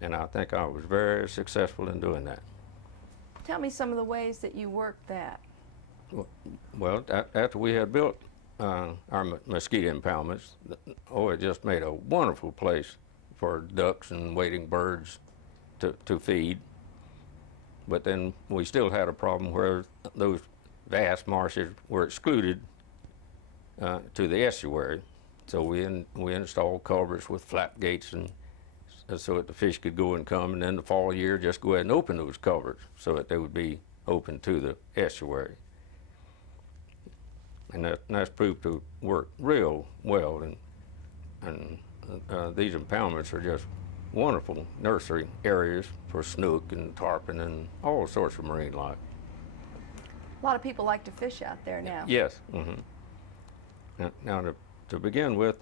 And I think I was very successful in doing that. Tell me some of the ways that you worked that. Well, after we had built our mosquito impoundments, it just made a wonderful place for ducks and wading birds to feed. But then we still had a problem where those vast marshes were excluded to the estuary. So we installed culverts with flap gates and so that the fish could go and come, and then the fall year just go ahead and open those culverts so that they would be open to the estuary. And that's proved to work real well, and these impoundments are just wonderful nursery areas for snook and tarpon and all sorts of marine life. A lot of people like to fish out there now. Yes. Now to begin with,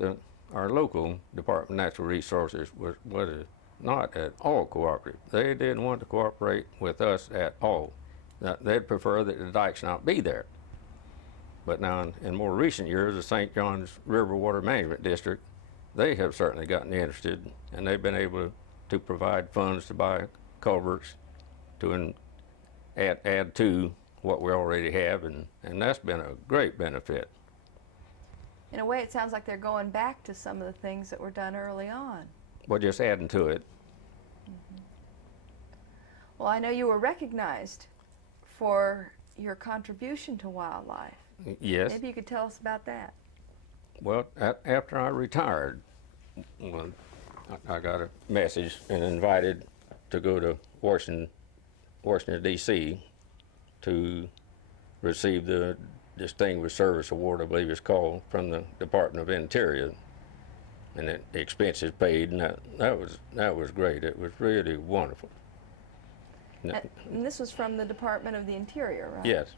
our local Department of Natural Resources was not at all cooperative. They didn't want to cooperate with us at all. They'd prefer that the dikes not be there. But now in more recent years, the St. Johns River Water Management District, they have certainly gotten interested, and they've been able to provide funds to buy culverts to add to what we already have, and that's been a great benefit. In a way, it sounds like they're going back to some of the things that were done early on. Well, just adding to it. Well, I know you were recognized for your contribution to wildlife. Yes. Maybe you could tell us about that. Well, after I retired, well, I got a message and invited to go to Washington, D.C. to receive the Distinguished Service Award, I believe it's called, from the Department of Interior, and the expenses paid, and that was great. It was really wonderful. And this was from the Department of the Interior, right? Yes.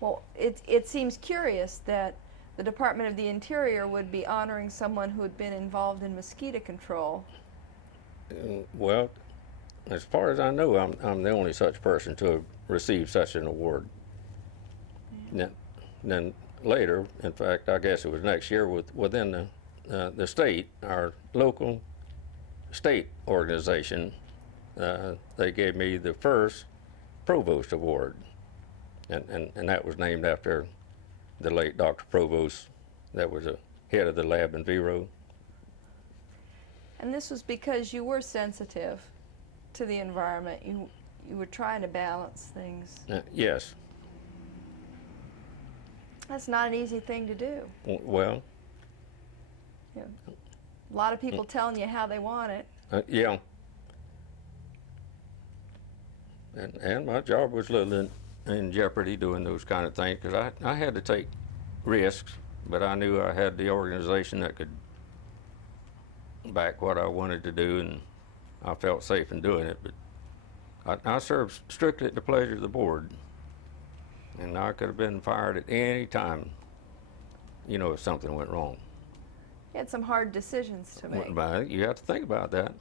Well, it seems curious that the Department of the Interior would be honoring someone who had been involved in mosquito control. Well, as far as I know, I'm the only such person to have received such an award. Then later, in fact, I guess it was next year, within the state, our local state organization, they gave me the first Provost Award, and that was named after the late Dr. Provost, that was the head of the lab in Vero. And this was because you were sensitive to the environment. You were trying to balance things. Yes. That's not an easy thing to do. Well. You know, a lot of people telling you how they want it. Yeah. And my job was a little in jeopardy doing those kind of things, because I had to take risks, but I knew I had the organization that could back what I wanted to do, and I felt safe in doing it. But I served strictly at the pleasure of the board, and I could have been fired at any time, if something went wrong. You had some hard decisions to make. But you have to think about that.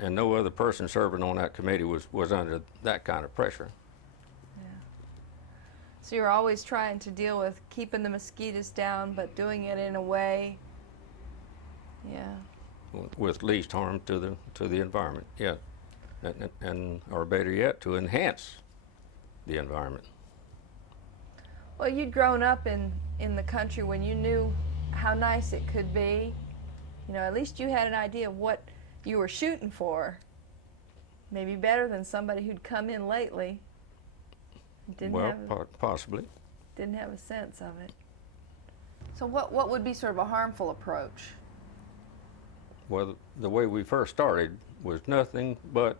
And no other person serving on that committee was under that kind of pressure. Yeah. So you're always trying to deal with keeping the mosquitoes down, but doing it in a way, with least harm to the environment, yeah, and or better yet, to enhance the environment. Well, you'd grown up in the country when you knew how nice it could be. At least you had an idea of what you were shooting for. Maybe better than somebody who'd come in lately. Possibly. Didn't have a sense of it. So what would be sort of a harmful approach? Well, the way we first started was nothing but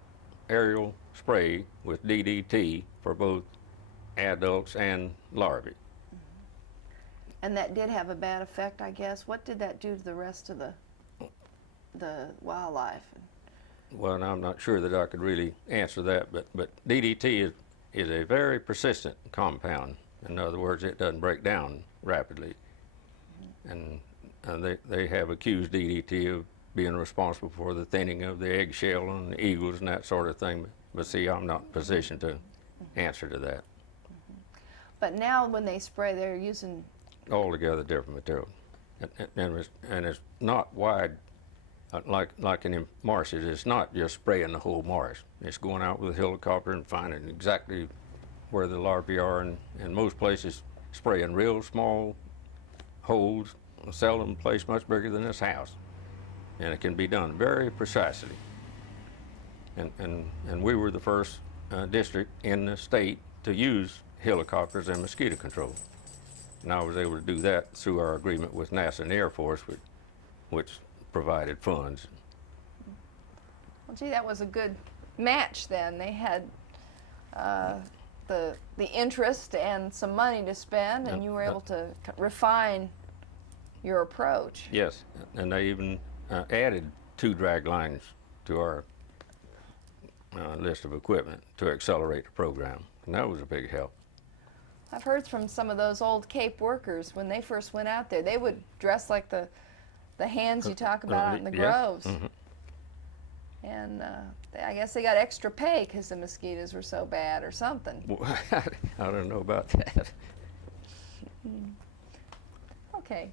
aerial spray with DDT for both adults and larvae. And that did have a bad effect, I guess. What did that do to the rest of the wildlife? Well, and I'm not sure that I could really answer that, but DDT is a very persistent compound. In other words, it doesn't break down rapidly. And they have accused DDT of being responsible for the thinning of the eggshell on the eagles and that sort of thing. But see, I'm not in a position to answer to that. But now when they spray, they're using altogether different material, and it's not wide, like in the marshes. It's not just spraying the whole marsh. It's going out with a helicopter and finding exactly where the larvae are, and in most places spraying real small holes, seldom placed much bigger than this house, and it can be done very precisely. And we were the first district in the state to use helicopters and mosquito control. And I was able to do that through our agreement with NASA and the Air Force, which provided funds. Well, gee, that was a good match then. They had the interest and some money to spend, and you were able to refine your approach. Yes, and they even added 2 drag lines to our list of equipment to accelerate the program, and that was a big help. I've heard from some of those old Cape workers, when they first went out there, they would dress like the hands you talk about out in the groves. Mm-hmm. And I guess they got extra pay because the mosquitoes were so bad or something. Well, I don't know about that. Okay.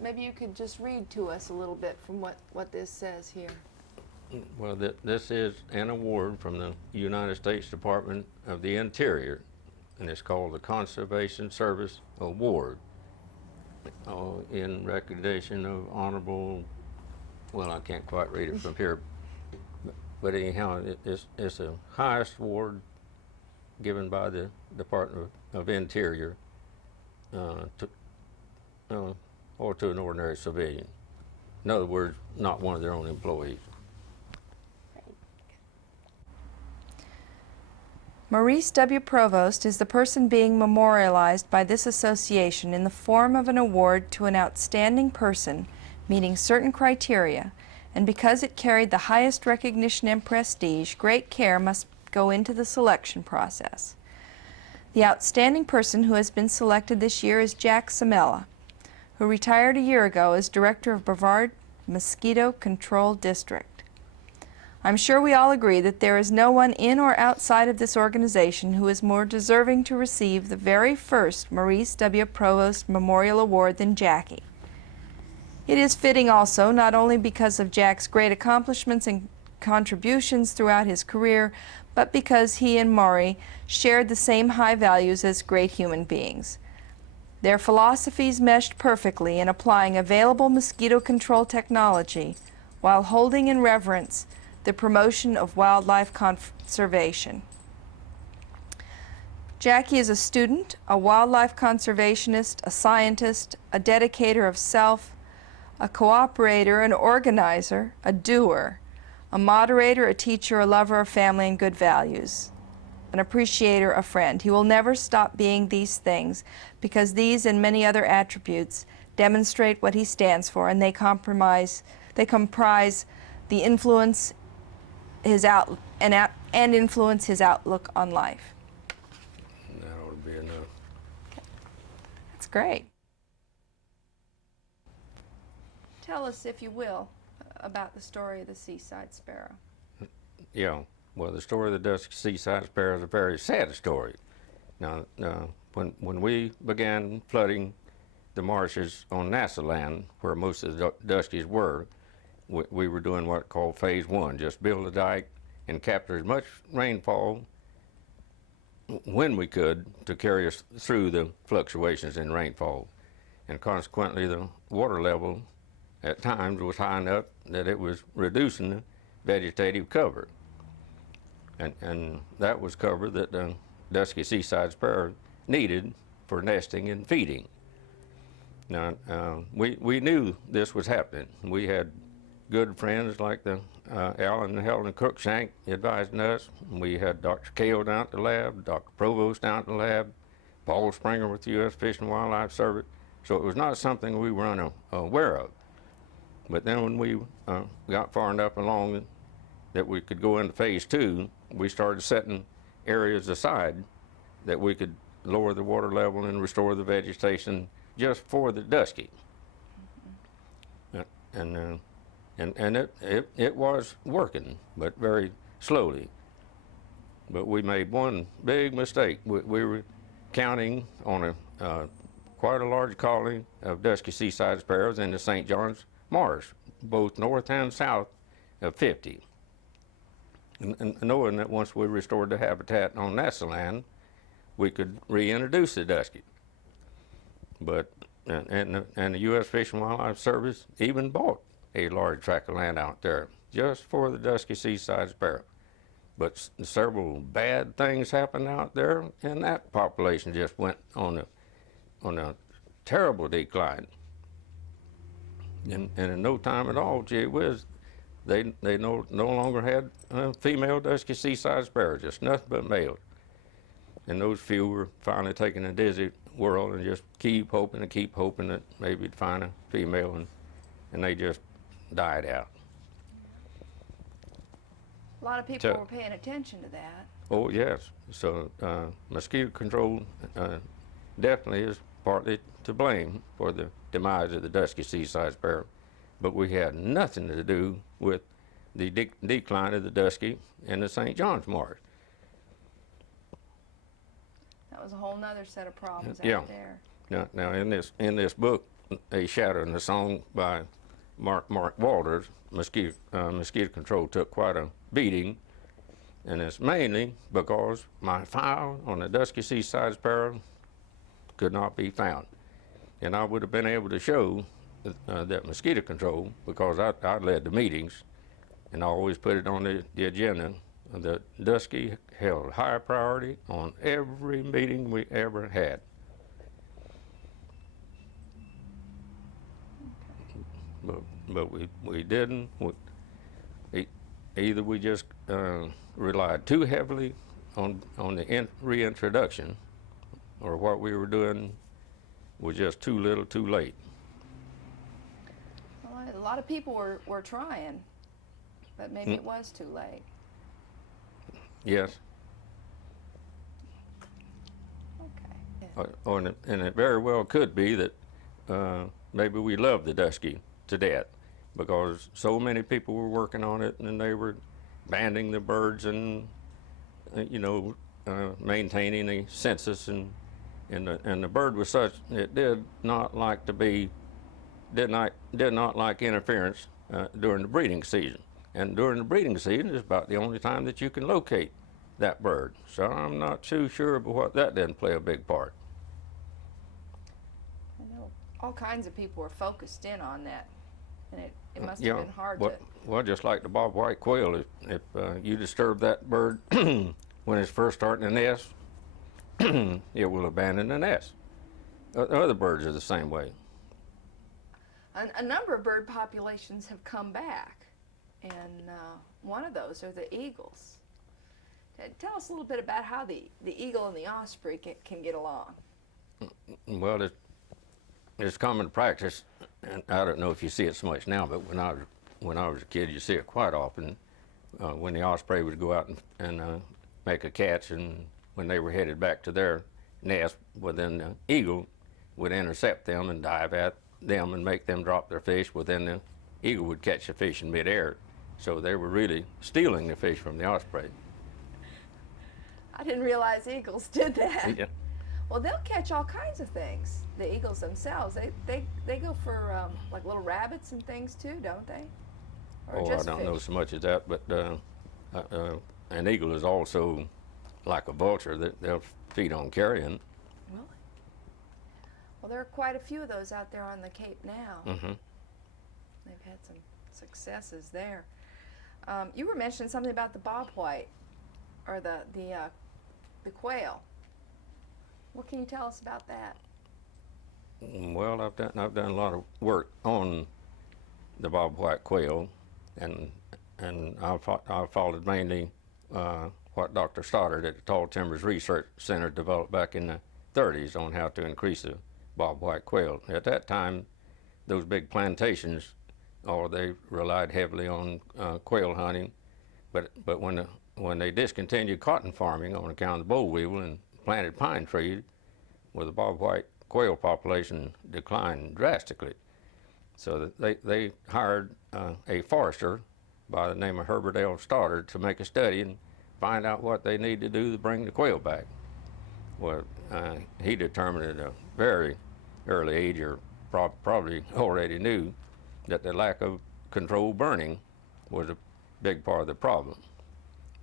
Maybe you could just read to us a little bit from what this says here. Well, this is an award from the United States Department of the Interior, and it's called the Conservation Service Award, in recognition of honorable well, I can't quite read it from here, but anyhow, it's the highest award given by the Department of Interior or to an ordinary civilian. In other words, not one of their own employees. Maurice W. Provost is the person being memorialized by this association in the form of an award to an outstanding person meeting certain criteria, and because it carried the highest recognition and prestige, great care must go into the selection process. The outstanding person who has been selected this year is Jack Salmela, who retired a year ago as director of Brevard Mosquito Control District. I'm sure we all agree that there is no one in or outside of this organization who is more deserving to receive the very first Maurice W. Provost Memorial Award than Jackie. It is fitting also, not only because of Jack's great accomplishments and contributions throughout his career, but because he and Maury shared the same high values as great human beings. Their philosophies meshed perfectly in applying available mosquito control technology while holding in reverence the promotion of wildlife conservation. Jackie is a student, a wildlife conservationist, a scientist, a dedicator of self, a cooperator, an organizer, a doer, a moderator, a teacher, a lover of family and good values, an appreciator, a friend. He will never stop being these things because these and many other attributes demonstrate what he stands for, and they comprise the influence and influence his outlook on life. That ought to be enough. Okay. That's great. Tell us, if you will, about the story of the seaside sparrow. Yeah, well, the story of the dusky seaside sparrow is a very sad story. Now, when we began flooding the marshes on NASA land, where most of the duskies were, we were doing what called phase one, just build a dike and capture as much rainfall when we could to carry us through the fluctuations in rainfall. And consequently, the water level at times was high enough that it was reducing the vegetative cover. And that was cover that the dusky seaside sparrow needed for nesting and feeding. Now, we knew this was happening. We had good friends like the Alan and Helen Cruikshank advising us. We had Dr. Kale down at the lab, Dr. Provost down at the lab, Paul Springer with the U.S. Fish and Wildlife Service. So it was not something we were unaware of. But then when we got far enough along that we could go into phase two, we started setting areas aside that we could lower the water level and restore the vegetation just for the dusky. And it was working, but very slowly. But we made one big mistake. We were counting on quite a large colony of dusky seaside sparrows in the St. John's Marsh, both north and south of 50. And knowing that once we restored the habitat on NASA land, we could reintroduce the dusky. But and the U.S. Fish and Wildlife Service even bought a large tract of land out there just for the dusky seaside sparrow. But several bad things happened out there, and that population just went on a terrible decline. And in no time at all, gee whiz, they no longer had female dusky seaside sparrows, just nothing but males. And those few were finally taking a dizzy whirl and just keep hoping that maybe they'd find a female, and they just died out. A lot of people were paying attention to that. Oh, yes. So mosquito control definitely is partly to blame for the demise of the dusky seaside sparrow. But we had nothing to do with the decline of the dusky in the St. John's Marsh. That was a whole nother set of problems out there. Now in this book, A Shadow in the Song by Mark Walters, mosquito control took quite a beating, and it's mainly because my file on the dusky seaside sparrow could not be found. And I would have been able to show that mosquito control, because I led the meetings, and I always put it on the agenda. The Dusky held high priority on every meeting we ever had. But we didn't. Either we just relied too heavily on the reintroduction, or what we were doing was just too little, too late. Well, a lot of people were trying, but maybe it was too late. Yes. Okay. And it very well could be that maybe we loved the Dusky to death, because so many people were working on it, and they were banding the birds and maintaining the census, and the bird was such, it did not like interference during the breeding season. And during the breeding season is about the only time that you can locate that bird. So I'm not too sure about what that didn't play a big part. I know all kinds of people were focused in on that, and it must have been hard to... Well, just like the bobwhite quail, if you disturb that bird when it's first starting to nest, it will abandon the nest. Other birds are the same way. A number of bird populations have come back, and one of those are the eagles. Tell us a little bit about how the eagle and the osprey can get along. Well, it's common practice, and I don't know if you see it so much now, but when I was a kid, you see it quite often. When the osprey would go out and make a catch, and when they were headed back to their nest, well, then the eagle would intercept them and dive at them and make them drop their fish. Well, then the eagle would catch the fish in midair. So they were really stealing the fish from the osprey. I didn't realize eagles did that. Yeah. Well, they'll catch all kinds of things. The eagles themselves, they go for like little rabbits and things too, don't they? Or I just don't fish? know so much as that, but an eagle is also like a vulture, that they'll feed on carrion. Really? Well, there are quite a few of those out there on the Cape now. Mm-hmm. They've had some successes there. You were mentioning something about the bobwhite, or the quail. What can you tell us about that? Well, I've done a lot of work on the bobwhite quail, and I followed mainly what Dr. Stoddard at the Tall Timbers Research Center developed back in the 30s on how to increase the bobwhite quail. At that time, those big plantations, they relied heavily on quail hunting, but when they discontinued cotton farming on account of the boll weevil and planted pine trees, well, the bobwhite quail population declined drastically. So they hired a forester by the name of Herbert L. Stoddard to make a study and find out what they need to do to bring the quail back. Well, he determined at a very early age, or probably already knew, that the lack of controlled burning was a big part of the problem.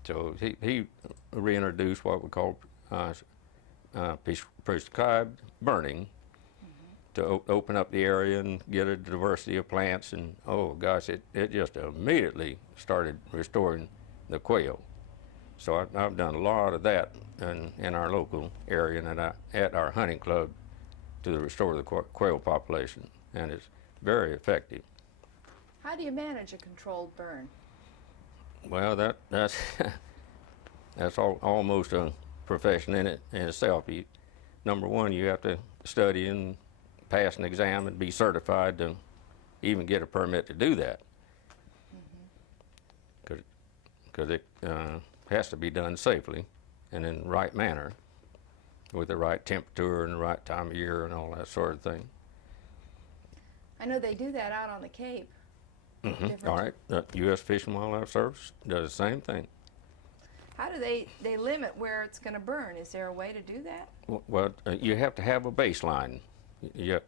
So he reintroduced what we call prescribed burning, to open up the area and get a diversity of plants, and oh gosh, it just immediately started restoring the quail. So I've done a lot of that in our local area and at our hunting club to restore the quail population, and it's very effective. How do you manage a controlled burn? Well, that's almost a profession in itself. Number one, you have to study and pass an exam and be certified to even get a permit to do that, because it has to be done safely and in the right manner, with the right temperature and the right time of year and all that sort of thing. I know they do that out on the Cape. Mm-hmm. All right, the U.S. Fish and Wildlife Service does the same thing. How do they limit where it's going to burn? Is there a way to do that? Well, you have to have a baseline. It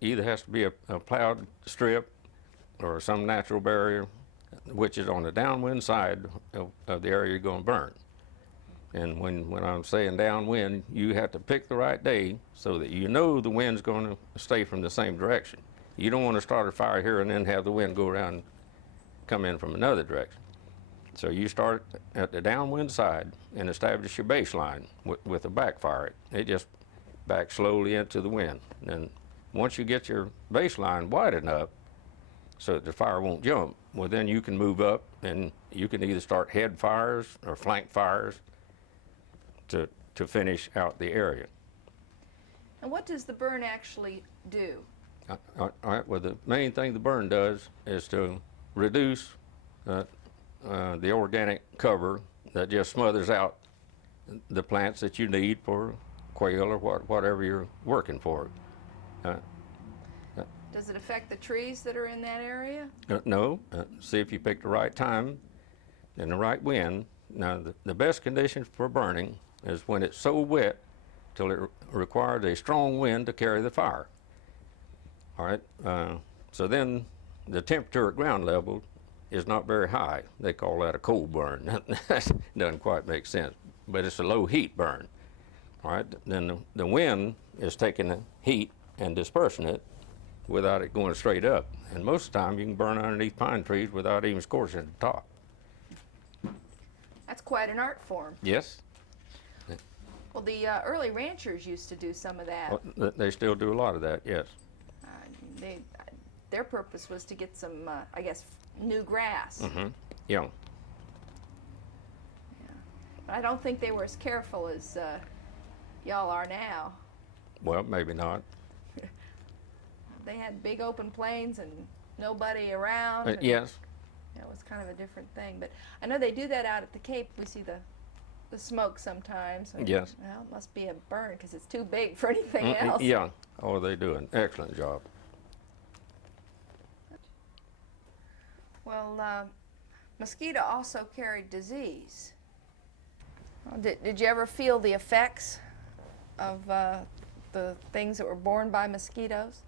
either has to be a plowed strip or some natural barrier, which is on the downwind side of the area you're going to burn. And when I'm saying downwind, you have to pick the right day so that you know the wind's going to stay from the same direction. You don't want to start a fire here and then have the wind go around, come in from another direction. So you start at the downwind side and establish your baseline with a backfire. It just backs slowly into the wind. And once you get your baseline wide enough so that the fire won't jump, well, then you can move up and you can either start head fires or flank fires to finish out the area. And what does the burn actually do? All right, well, the main thing the burn does is to reduce the organic cover that just smothers out the plants that you need for quail or whatever you're working for. Does it affect the trees that are in that area? No. See if you pick the right time and the right wind. Now, the best condition for burning is when it's so wet till it requires a strong wind to carry the fire. All right. So then the temperature at ground level is not very high. They call that a cold burn. That doesn't quite make sense, but it's a low heat burn. All right. Then the wind is taking the heat and dispersing it without it going straight up. And most of the time you can burn underneath pine trees without even scorching the top. That's quite an art form. Yes. Well, the early ranchers used to do some of that. Well, they still do a lot of that, yes. Their purpose was to get some, I guess, new grass. Mm-hmm. Yeah. But I don't think they were as careful as y'all are now. Well, maybe not. They had big open plains and nobody around. And Yes. it was kind of a different thing. But I know they do that out at the Cape. We see the smoke sometimes. And, Yes. well, it must be a burn because it's too big for anything else. Yeah. Oh, they do an excellent job. Well, mosquito also carried disease. Well, did you ever feel the effects of the things that were borne by mosquitoes?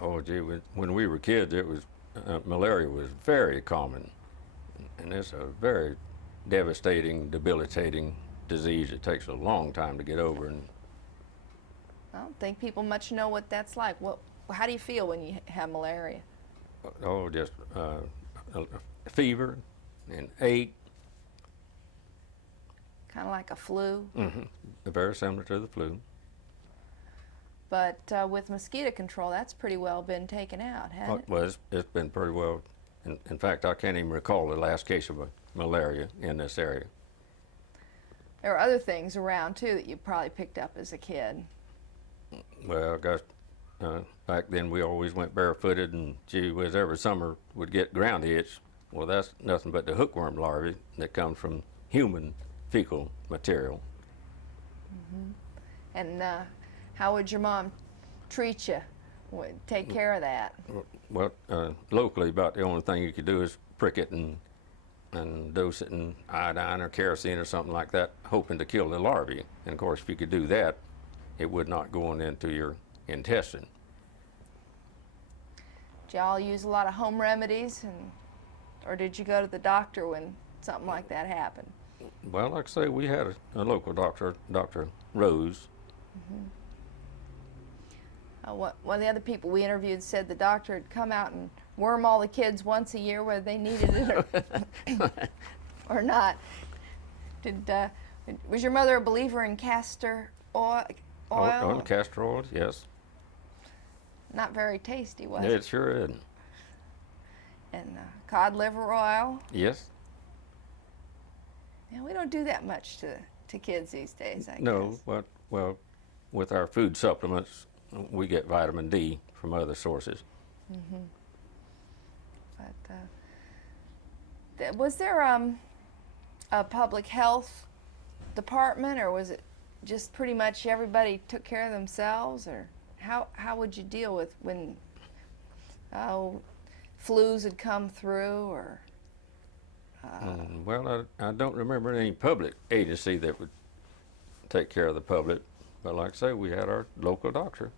Oh, gee, when we were kids, it was malaria was very common, and it's a very devastating, debilitating disease. It takes a long time to get over. And I don't think people much know what that's like. How do you feel when you have malaria? oh, just fever and ache. Kind of like a flu. Mm-hmm. Very similar to the flu. But with mosquito control, that's pretty well been taken out, hasn't it? Well, it's been pretty well. In fact, I can't even recall the last case of malaria in this area. There are other things around, too, that you probably picked up as a kid. Well, I guess back then we always went barefooted, and gee whiz, every summer would get ground itch. Well, that's nothing but the hookworm larvae that come from human fecal material. Mm-hmm. And how would your mom treat you? Take care of that? Well, locally, about the only thing you could do is prick it and dose it in iodine or kerosene or something like that, hoping to kill the larvae. And of course, if you could do that, it would not go on into your intestine. Did y'all use a lot of home remedies, or did you go to the doctor when something like that happened? Well, like I say, we had a local doctor, Dr. Rose. Mm-hmm. One of the other people we interviewed said the doctor had come out and worm all the kids once a year whether they needed it or not. Was your mother a believer in castor oil? Oh, castor oil, yes. Not very tasty, was it? It sure isn't. And cod liver oil? Yes. Yeah, we don't do that much to kids these days, I guess. No, but, well, with our food supplements, we get vitamin D from other sources. Mm-hmm. But was there a public health department, or was it just pretty much everybody took care of themselves, or how would you deal with when flus had come through, or? Well, I don't remember any public agency that would take care of the public, but like I say, we had our local doctor.